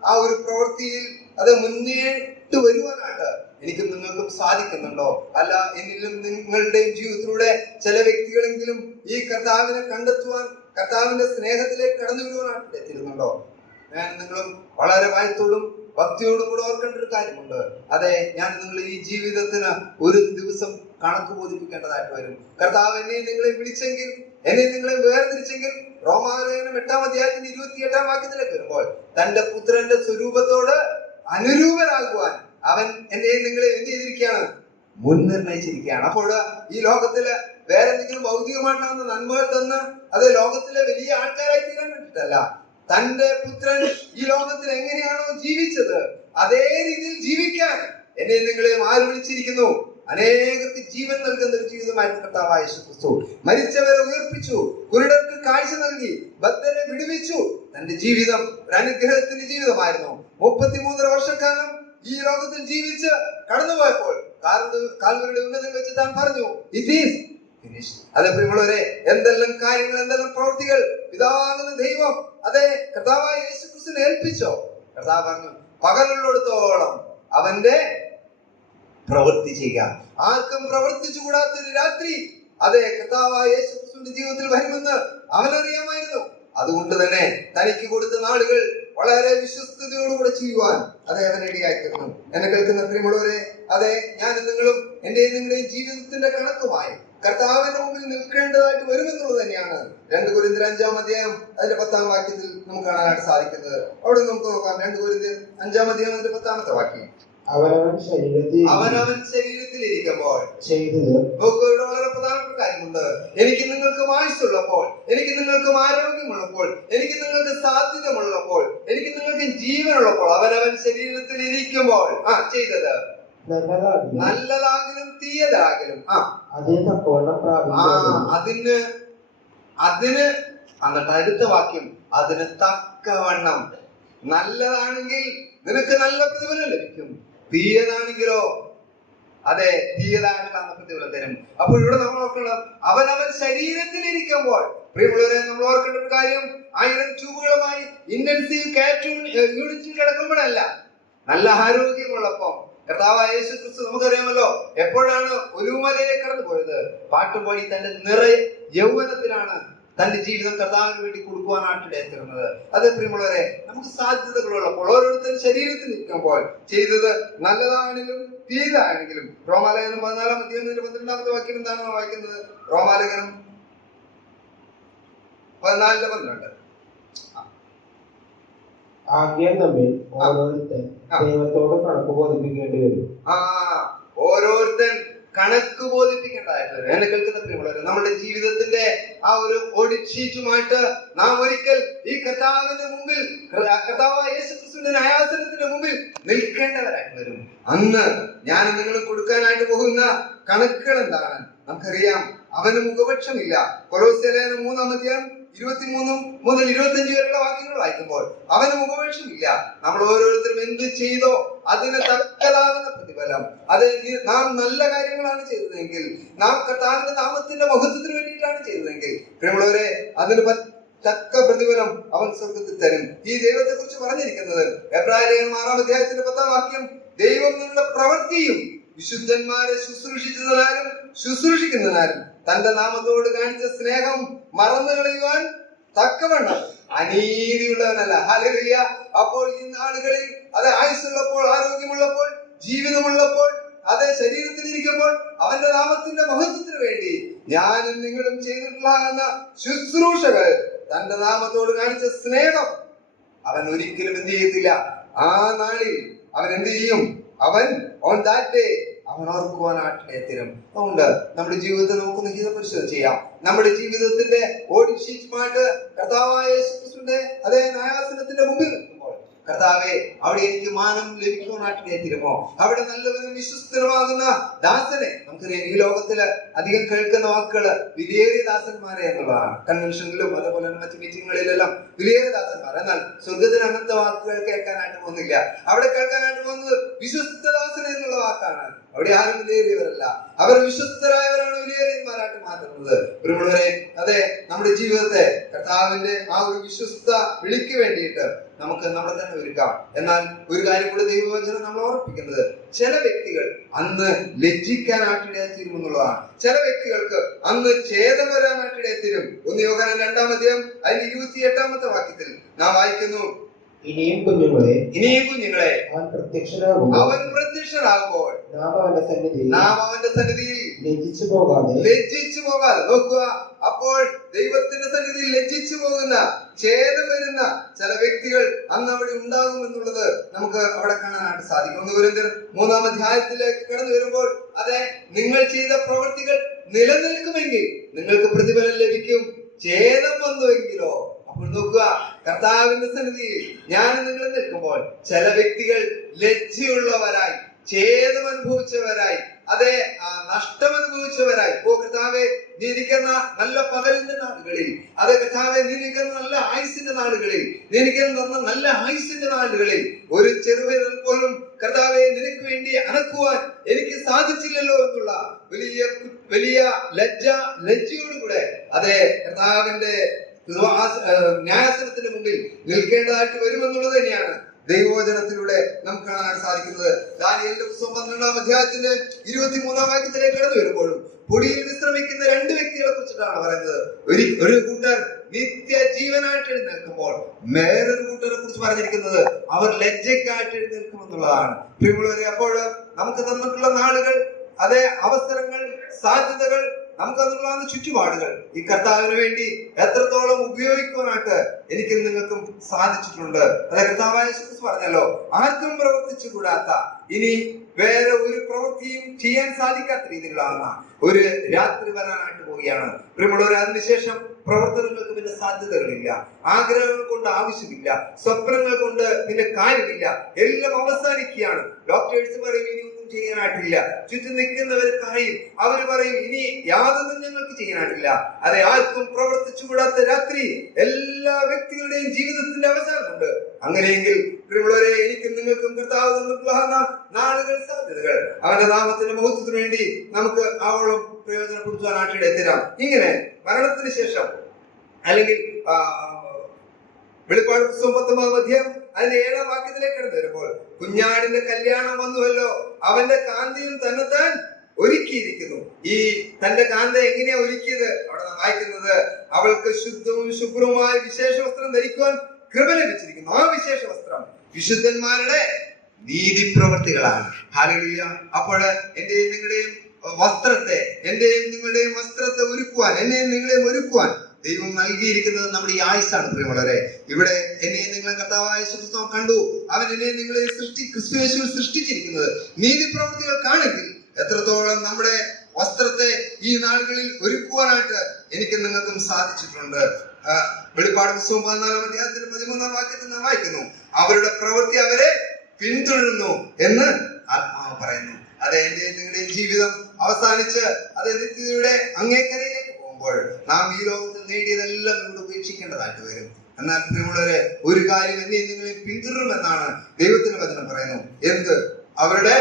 ആ ഒരു പ്രവൃത്തിയിൽ മുന്നേറ്റ് വരുവാനായിട്ട് എനിക്കും നിങ്ങൾക്കും സാധിക്കുന്നുണ്ടോ? അല്ല, എന്നിലും നിങ്ങളുടെയും ജീവിതത്തിലൂടെ ചില വ്യക്തികളെങ്കിലും ഈ കർത്താവിനെ കണ്ടെത്തുവാൻ, കർത്താവിന്റെ സ്നേഹത്തിലേക്ക് കടന്നു വരുവാനായിട്ട് എത്തിയിരുന്നുണ്ടോ? ഞാൻ നിങ്ങളും വളരെ ഭയത്തോടും ഭക്തിയോടും കൂടെ ഓർക്കേണ്ട ഒരു കാര്യമുണ്ട്. ഞാൻ നിങ്ങൾ ഈ ജീവിതത്തിന് ഒരു ദിവസം കണക്ക് ബോധിപ്പിക്കേണ്ടതായിട്ട് വരും. കർത്താവ് എന്നെ നിങ്ങളെ വിളിച്ചെങ്കിൽ, എന്നെ നിങ്ങളെ വേർതിരിച്ചെങ്കിൽ, റോമാലേഖനം 8-ാം അധ്യായത്തിന്റെ 28-ാം വാക്യത്തിലേക്ക് വരുമ്പോൾ, തന്റെ പുത്രന്റെ സ്വരൂപത്തോട് അനുരൂപരാകുവാൻ അവൻ എന്നെ നിങ്ങളെ എന്ത് ചെയ്തിരിക്കുകയാണ്? മുൻനിർണയിച്ചിരിക്കുകയാണ്. അപ്പോൾ ഈ ലോകത്തില് വേറെ എന്തെങ്കിലും ഭൗതികമായിട്ടുള്ള നന്മകൾ തന്ന് ലോകത്തിലെ വലിയ ആൾക്കാരായി തീരാൻ വേണ്ടിയിട്ടല്ല, തന്റെ പുത്രൻ ഈ ലോകത്തിൽ എങ്ങനെയാണോ ജീവിച്ചത് അതേ രീതിയിൽ ജീവിക്കാൻ എന്നെ നിങ്ങളെ ആര് വിളിച്ചിരിക്കുന്നു? അനേകർക്ക് ജീവൻ നൽകുന്ന ഒരു ജീവിതമായിരുന്നു കർത്താവായ യേശു ക്രിസ്തു. മരിച്ചവരെ ഉയർപ്പിച്ചു, കുരുടർക്ക് കാഴ്ച നൽകി, ബദ്ധരെ വിടുവിച്ചു. തന്റെ ജീവിതം ഒരു അനുഗ്രഹത്തിന്റെ ജീവിതമായിരുന്നു. 33 വർഷക്കാലം ഈ ലോകത്തിൽ ജീവിച്ച് കടന്നുപോയപ്പോൾ കാൽവരിയുടെ ഉന്നതത്തിൽ വെച്ച് താൻ പറഞ്ഞു, ഇറ്റ് ഈസ് ഫിനിഷ്ഡ്. പ്രിയമുള്ളവരെ, എന്തെല്ലാം കാര്യങ്ങൾ, എന്തെല്ലാം പ്രവൃത്തികൾ പിതാവാകുന്ന ദൈവം കർത്താവായ യേശു ക്രിസ്തുവിനെ ഏൽപ്പിച്ചോ? കർത്താവ് പറഞ്ഞു, പകലുള്ളിടത്തോളം അവന്റെ പ്രവൃത്തി ചെയ്യാം. ആർക്കും പ്രവർത്തിച്ചു കൂടാത്തൊരു രാത്രി കർത്താവായ യേശു ക്രിസ്തുവിന്റെ ജീവിതത്തിൽ വരുമെന്ന് അവനറിയാമായിരുന്നു. അതുകൊണ്ട് തന്നെ തനിക്ക് കൊടുത്ത നാളുകൾ വളരെ വിശ്വസ്തയോടുകൂടെ ചെയ്യുവാൻ അവൻ ഇടയാക്കുന്നു. എന്നെ കേൾക്കുന്ന പ്രിയമുള്ളവരെ, ഞാൻ നിങ്ങളും നിങ്ങളുടെയും ജീവിതത്തിന്റെ കണക്കുമായി കർത്താവിന്റെ മുമ്പിൽ നിൽക്കേണ്ടതായിട്ട് വരുമെന്നുള്ളത് തന്നെയാണ് 2 കൊരിന്ത്യർ 5-ാം അധ്യായം 10-ാം വാക്യത്തിൽ നമുക്ക് കാണാനായിട്ട് സാധിക്കുന്നത്. അവിടെ നമുക്ക് നോക്കാം. 2 കൊരിന്ത്യർ 5-ാം അധ്യായം 10-ാമത്തെ വാക്യം. അവനവൻ ശരീരത്തിൽ ഇരിക്കുമ്പോൾ ചെയ്തത്. ഇവിടെ വളരെ പ്രധാനപ്പെട്ട കാര്യമുണ്ട്. എനിക്ക് നിങ്ങൾക്കും ആയുസ്സുള്ളപ്പോൾ, എനിക്ക് നിങ്ങൾക്കും ആരോഗ്യമുള്ളപ്പോൾ, എനിക്ക് നിങ്ങൾക്ക് സാധ്യതയുള്ളപ്പോൾ, എനിക്ക് നിങ്ങൾക്ക് ജീവനുള്ളപ്പോൾ, അവനവൻ ശരീരത്തിൽ ഇരിക്കുമ്പോൾ ചെയ്തത് നല്ലതാകിലും തീയതാകിലും അതിന് എന്നിട്ട് അടുത്ത വാക്യം, അതിന് തക്കവണ്ണം. നല്ലതാണെങ്കിൽ നിനക്ക് നല്ല പ്രതിഫലം ലഭിക്കും, തീയതാണെങ്കിലോ അതെ തീയതായിട്ടുള്ള പ്രതിഫലം തരും. അപ്പോൾ ഇവിടെ നമ്മൾ നോക്കണം, അവനവൻ ശരീരത്തിലിരിക്കുമ്പോൾ പ്രിയമുള്ളവരെ നമ്മൾ ഓർക്കേണ്ട ഒരു കാര്യം, 1000 ട്യൂബുകളുമായി ഇന്റൻസീവ് കാറ്റൂൺ യൂണിറ്റിൽ കിടക്കുമ്പോഴല്ല, നല്ല ആരോഗ്യമുള്ളപ്പം. കർത്താവായ യേശു ക്രിസ്തു നമുക്കറിയാമല്ലോ എപ്പോഴാണ് ഒലിവുമലയിലേക്ക് കടന്നു പോയത്? പാട്ടുപാടി തന്റെ യൗവനത്തിലാണ് തന്റെ ജീവിതം കർത്താവിന് വേണ്ടി കൊടുക്കുവാനായിട്ട് തീർന്നത്. അത് പ്രിയമുള്ളവരെ, നമുക്ക് സാധ്യതകളുള്ളപ്പോൾ ഓരോരുത്തരും ശരീരത്തിൽ നിൽക്കുമ്പോൾ ചെയ്തത് നല്ലതാണെങ്കിലും തീയതാണെങ്കിലും. റോമാലേഖനം 14-ാം അധ്യായത്തിന്റെ 12-ാമത്തെ വാക്യം എന്താണ് വായിക്കുന്നത്? റോമാലേഖനം 14:12. ആകയാൽ നമ്മിൽ ഓരോരുത്തൻ ദൈവത്തോട് കണക്ക് ബോധിപ്പിക്കേണ്ടി വരും. ഓരോരുത്തൻ കണക്ക് ബോധിപ്പിക്കേണ്ടതായിട്ട് വരും. എന്നെ കേൾക്കുന്ന പ്രിയമുള്ളവരെ, നമ്മുടെ ജീവിതത്തിന്റെ ആ ഒരു ഓഡിറ്റ് ഷീറ്റുമായിട്ട് നാം ഒരിക്കൽ ഈ കർത്താവിന്റെ മുമ്പിൽ, കർത്താവായ യേശു ക്രിസ്തുവിന്റെ ന്യായാസനത്തിന്റെ മുമ്പിൽ നിൽക്കേണ്ടവരായിട്ട് വരും. അന്ന് ഞാൻ നിങ്ങൾ കൊടുക്കാനായിട്ട് പോകുന്ന കണക്കുകൾ എന്താണ്? നമുക്കറിയാം, അവന് മുഖപക്ഷമില്ല. കൊലോസ്യലേഖനം 3-ാം അധ്യായം 23 മുതൽ 25 വരെയുള്ള വാക്യങ്ങൾ വായിക്കുമ്പോൾ അവന് മുഖപക്ഷമില്ല. നമ്മൾ ഓരോരുത്തരും എന്ത് ചെയ്തോ അതിന് തക്കതാകുന്ന പ്രതിഫലം. അത് നാം നല്ല കാര്യങ്ങളാണ് ചെയ്തതെങ്കിൽ, നാം കർത്താവിന്റെ നാമത്തിന്റെ മഹത്വത്തിന് വേണ്ടിയിട്ടാണ് ചെയ്തതെങ്കിൽ, പ്രിയമുള്ളവരെ, അതിന് തക്ക പ്രതിഫലം അവൻ സ്വർഗത്തിൽ തരും. ഈ ദൈവത്തെ കുറിച്ച് പറഞ്ഞിരിക്കുന്നത് എബ്രായലേഖനം 6-ാം അധ്യായത്തിന്റെ 10-ാം വാക്യം, ദൈവം നിങ്ങളുടെ പ്രവൃത്തിയും വിശുദ്ധന്മാരെ ശുശ്രൂഷിച്ചതിനാലും ശുശ്രൂഷിക്കുന്നതിനാലും തന്റെ നാമത്തോട് കാണിച്ച സ്നേഹം മറന്നു കളയുവാൻ തക്കവണ്ണം അനീതിയുള്ളവനല്ല. ഹല്ലേലൂയ. അപ്പോൾ ഈ നാളുകളിൽ അത് ആയുസ്സുള്ളപ്പോൾ, ആരോഗ്യമുള്ളപ്പോൾ, ജീവിതമുള്ളപ്പോൾ, അത് ശരീരത്തിലിരിക്കുമ്പോൾ അവന്റെ നാമത്തിന്റെ മഹത്വത്തിന് വേണ്ടി ഞാനും നിങ്ങളും ചെയ്തിട്ടുള്ള ശുശ്രൂഷകൾ, തന്റെ നാമത്തോട് കാണിച്ച സ്നേഹം അവൻ ഒരിക്കലും എന്ത് ചെയ്യത്തില്ല. ആ നാളിൽ അവൻ എന്ത് ചെയ്യും? അവൻ ഓൺ ദാറ്റ് ഡേ അവൻ ഓർക്കുവാനായിട്ട് തീരും. അതുകൊണ്ട് നമ്മുടെ ജീവിതത്തെ നമുക്ക് ഹിതപരിശോധന ചെയ്യാം. നമ്മുടെ ജീവിതത്തിന്റെ ഓഡിറ്റ് ഷീറ്റുമായിട്ട് കർത്താവായ യേശുക്രിസ്തുവിന്റെ അതേ ന്യായാസനത്തിന്റെ മുമ്പിൽ നിൽക്കുമ്പോൾ, കർത്താവേ, അവിടെ എനിക്ക് മാനം ലഭിക്കുവാനായിട്ട് തീരുമോ? അവിടെ നല്ലവനും വിശ്വസ്തനുമാകുന്ന ദാസനെ. നമുക്കറിയാം, ഈ ലോകത്തില് അധികം കേൾക്കുന്ന വാക്കുകള് വിലയേറിയ ദാസന്മാരെ എന്നുള്ളതാണ്. കൺവെൻഷനിലും അതുപോലെ മറ്റു മീറ്റിങ്ങുകളിലെല്ലാം വിലയേറിയ ദാസന്മാർ. എന്നാൽ സ്വർഗത്തിന് അങ്ങനത്തെ വാക്കുകൾ കേൾക്കാനായിട്ട് പോകുന്നില്ല. അവിടെ കേൾക്കാനായിട്ട് പോകുന്നത് വിശ്വസ്ത ദാസൻ എന്നുള്ള വാക്കാണ്. അവിടെ ആരും വിലയേറിയവരല്ല, അവർ വിശ്വസ്തരായവരാണ് വിലയേറിയന്മാരായിട്ട് മാറ്റുന്നത്. പ്രിയമുള്ളവരെ, അതെ, നമ്മുടെ ജീവിതത്തെ കർത്താവിന്റെ ആ ഒരു വിശ്വസ്ത വിളിക്ക് വേണ്ടിയിട്ട് നമുക്ക് നമ്മളെ തന്നെ ഒരുക്കാം. എന്നാൽ ഒരു കാര്യം കൂടെ ദൈവവചനം നമ്മൾ ഓർപ്പിക്കുന്നത്, ചില വ്യക്തികൾ അന്ന് ലജ്ജിക്കാനായിട്ടിടയായിത്തീരുമെന്നുള്ളതാണ്. ചില വ്യക്തികൾക്ക് അന്ന് ഛേദം വരാനായിട്ടിടയായിത്തീരും. 1 യോഹന്നാൻ 2-ാം അധ്യായം അതിന്റെ 28-ാമത്തെ വാക്യത്തിൽ നാം വായിക്കുന്നു, ഇനിയും കുഞ്ഞുങ്ങളെ അവൻ പ്രത്യക്ഷനാകുമ്പോൾ നാം അവന്റെ സന്നിധിയിൽ ലജ്ജിച്ചു പോകാതെ. നോക്കുക, അപ്പോൾ ദൈവത്തിന്റെ സന്നിധിയിൽ ലജ്ജിച്ചു പോകുന്ന, ഛേദം വരുന്ന ചില വ്യക്തികൾ അന്ന് അവിടെ ഉണ്ടാകും എന്നുള്ളത് നമുക്ക് അവിടെ കാണാനായിട്ട് സാധിക്കും. 1 കൊരിന്ത്യർ 3-ാം അധ്യായത്തിലേക്ക് കടന്നു വരുമ്പോൾ, അതെ, നിങ്ങൾ ചെയ്ത പ്രവൃത്തികൾ നിലനിൽക്കുമെങ്കിൽ നിങ്ങൾക്ക് പ്രതിഫലം ലഭിക്കും, ഛേദം വന്നുവെങ്കിലോ. അപ്പോൾ നോക്കുക, കർത്താവിന്റെ സന്നിധിയിൽ ഞാൻ നിങ്ങൾ നിൽക്കുമ്പോൾ ചില വ്യക്തികൾ ലജ്ജയുള്ളവരായി, ഛേദം അനുഭവിച്ചവരായി, അതെ, നഷ്ടം അനുഭവിച്ചവരായി, ഓ കർത്താവെ, നീ ഇരിക്കുന്ന നല്ല പകലിന്റെ നാളുകളിൽ, അതെ കർത്താവെ, നീ ഇരിക്കുന്ന നല്ല ആയുസിന്റെ നാളുകളിൽ, നീ ഇരിക്കുന്ന നല്ല ആയുസിന്റെ നാളുകളിൽ ഒരു ചെറുവിരൽ പോലും കർത്താവെ നിനക്ക് വേണ്ടി അനക്കുവാൻ എനിക്ക് സാധിച്ചില്ലല്ലോ എന്നുള്ള വലിയ ലജ്ജയോടുകൂടെ, അതെ, കർത്താവിന്റെ ന്യായാസനത്തിന് മുമ്പിൽ നിൽക്കേണ്ടതായിട്ട് വരുമെന്നുള്ളത് തന്നെയാണ് ദൈവവചനത്തിലൂടെ നമുക്ക് കാണാൻ സാധിക്കുന്നത്. ദാനിയേലിന്റെ പുസ്തകം 12-ാം അധ്യായത്തിന്റെ 23-ാം വാക്യത്തിലേക്ക് കടന്നു വരുമ്പോഴും പൊടിയിൽ വിശ്രമിക്കുന്ന 2 വ്യക്തികളെ കുറിച്ചിട്ടാണ് പറയുന്നത്. ഒരു കൂട്ടർ നിത്യജീവനായിട്ട് എഴുന്നേൽക്കുമ്പോൾ വേറൊരു കൂട്ടരെ കുറിച്ച് പറഞ്ഞിരിക്കുന്നത് അവർ ലജ്ജയ്ക്കായിട്ട് എഴുന്നേൽക്കുമെന്നുള്ളതാണ്. പ്രിയമുള്ളവരെ, അപ്പോൾ നമുക്ക് തന്നിട്ടുള്ള നാളുകൾ, അതേ, അവസരങ്ങൾ, സാധ്യതകൾ, നമുക്ക് അതിനുള്ള ചുറ്റുപാടുകൾ ഈ കർത്താവിന് വേണ്ടി എത്രത്തോളം ഉപയോഗിക്കുവാനായിട്ട് എനിക്കും നിങ്ങൾക്കും സാധിച്ചിട്ടുണ്ട്. അതായത് കർത്താവായ യേശു പറഞ്ഞല്ലോ, ആർക്കും പ്രവർത്തിച്ചു കൂടാത്ത, ഇനി വേറെ ഒരു പ്രവൃത്തിയും ചെയ്യാൻ സാധിക്കാത്ത രീതിയിലാകുന്ന ഒരു രാത്രി വരാനായിട്ട് പോവുകയാണ്. പ്രിയമുള്ളവർ, അതിനുശേഷം പ്രവർത്തനങ്ങൾക്ക് പിന്നെ സാധ്യതകളില്ല, ആഗ്രഹങ്ങൾ കൊണ്ട് ആവശ്യമില്ല, സ്വപ്നങ്ങൾ കൊണ്ട് പിന്നെ കാര്യമില്ല, എല്ലാം അവസാനിക്കുകയാണ്. ഡോക്ടേഴ്സ് പറയും ഇനി ഒന്നും ചെയ്യാനായിട്ടില്ല. ചുറ്റും നിൽക്കുന്നവർ പറയും, അവര് പറയും, ഇനി യാതൊന്നും ഞങ്ങൾക്ക് ചെയ്യാനായിട്ടില്ല. അതെ, ആർക്കും പ്രവർത്തിച്ചുകൂടാത്ത രാത്രി എല്ലാ വ്യക്തികളുടെയും ജീവിതത്തിന്റെ അവസാനമുണ്ട്. അങ്ങനെയെങ്കിൽ പ്രിയമുള്ളവരെ, എനിക്കും നിങ്ങൾക്കും കർത്താവ് തന്നിട്ടുള്ള നാളുകൾ, സാധ്യതകൾ അവന്റെ നാമത്തിന്റെ മഹത്വത്തിന് വേണ്ടി നമുക്ക് ആവോളം പ്രയോജനപ്പെടുത്തുവാനായിട്ട് എത്തിരാം. ഇങ്ങനെ മരണത്തിന് ശേഷം, അല്ലെങ്കിൽ വെളിപ്പാട് പുസ്തകം 19 അധ്യായം അതിന്റെ 7-ാം വാക്യത്തിലേക്ക് കടന്നു വരുമ്പോൾ, കുഞ്ഞാടിന്റെ കല്യാണം വന്നുവല്ലോ, അവന്റെ കാന്തയും തന്നെത്താൻ ഒരുക്കിയിരിക്കുന്നു. ഈ തന്റെ കാന്ത എങ്ങനെയാ ഒരുക്കിയത്? അവിടെ നാം വായിക്കുന്നത്, അവൾക്ക് ശുദ്ധവും ശുഭ്രവുമായ വിശേഷ വസ്ത്രം ധരിക്കുവാൻ കൃപ ലഭിച്ചിരിക്കുന്നു. ആ വിശേഷ വസ്ത്രം വിശുദ്ധന്മാരുടെ നീതി പ്രവൃത്തികളാണ്. ഹല്ലേലൂയ. അപ്പോൾ എന്റെയും നിങ്ങളുടെയും വസ്ത്രത്തെ, എന്റെയും നിങ്ങളുടെയും വസ്ത്രത്തെ ഒരുക്കുവാൻ, എന്നെയും നിങ്ങളെയും ഒരുക്കുവാൻ ദൈവം നൽകിയിരിക്കുന്നത് നമ്മുടെ ഈ ആയുസ്സാണ്. പ്രിയമുള്ളവരെ, ഇവിടെ എന്നെയും നിങ്ങളെ കർത്താവായ യേശു ക്രിസ്തു കണ്ടു. അവൻ എന്നെയും നിങ്ങളെ ക്രിസ്തു യേശുവിൽ സൃഷ്ടിച്ചിരിക്കുന്നത് നീതി പ്രവൃത്തികൾക്കാണെങ്കിൽ എത്രത്തോളം നമ്മുടെ വസ്ത്രത്തെ ഈ നാളുകളിൽ ഒരുക്കുവാനായിട്ട് എനിക്ക് നിങ്ങൾക്കും സാധിച്ചിട്ടുണ്ട്. വെളിപ്പാട് പുസ്തകം 14-ാം അധ്യായത്തിന്റെ 13-ാം വാക്യത്തിൽ നാം വായിക്കുന്നു, അവരുടെ പ്രവൃത്തി അവരെ പിന്തുടരുന്നു എന്ന് ആത്മാവ് പറയുന്നു. അതെ, എന്റെയും നിങ്ങളുടെയും ജീവിതം അവസാനിച്ച് അത് നിത്യതയുടെ അങ്ങേക്കരയിലേക്ക് പോകുമ്പോൾ നാം ഈ ലോകത്തിൽ നേടിയതെല്ലാം ഇവിടെ ഉപേക്ഷിക്കേണ്ടതായിട്ട് വരും. എന്നാൽ പ്രിയമുള്ളവരെ, ഒരു കാര്യം എന്നെയും നിങ്ങളെ പിന്തുടരുമെന്നാണ് ദൈവത്തിന്റെ വചനം പറയുന്നു. എന്ത്? അവരുടെ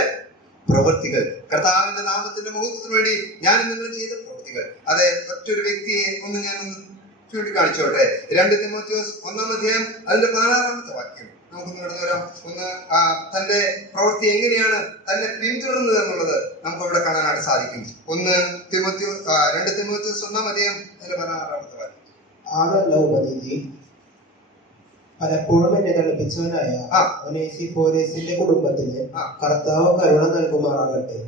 പ്രവൃത്തികൾ. കർത്താവിന്റെ നാമത്തിന്റെ മഹത്വത്തിന് വേണ്ടി ഞാൻ നിങ്ങൾ ചെയ്ത പ്രവൃത്തികൾ. അതെ, മറ്റൊരു വ്യക്തിയെ ഞാനൊന്ന് ചൂണ്ടിക്കാണിച്ചോട്ടെ. 2 തിമോഥെയോസ് 1-ാം അധ്യായം അതിന്റെ 16-ാമത്തെ വാക്യം നമുക്കൊന്ന് കടന്നു വരാം. തന്റെ പ്രവൃത്തി എങ്ങനെയാണ് തന്നെ പിന്തുടരുന്നത് എന്നുള്ളത് നമുക്ക് ഇവിടെ കാണാനായിട്ട് സാധിക്കും. 2 തിമോഥെയോസ് 1-ാം അധ്യായം അതിന്റെ 16-ാമത്തെ വാക്യം. ആണല്ലോ ഉപനിധി, പലപ്പോഴും എന്നെ തണുപ്പിച്ചവനായ ഒനേസിഫോരസിന്റെ കുടുംബത്തിന് കർത്താവ് കരുണ നൽകുമാറാകട്ടെ.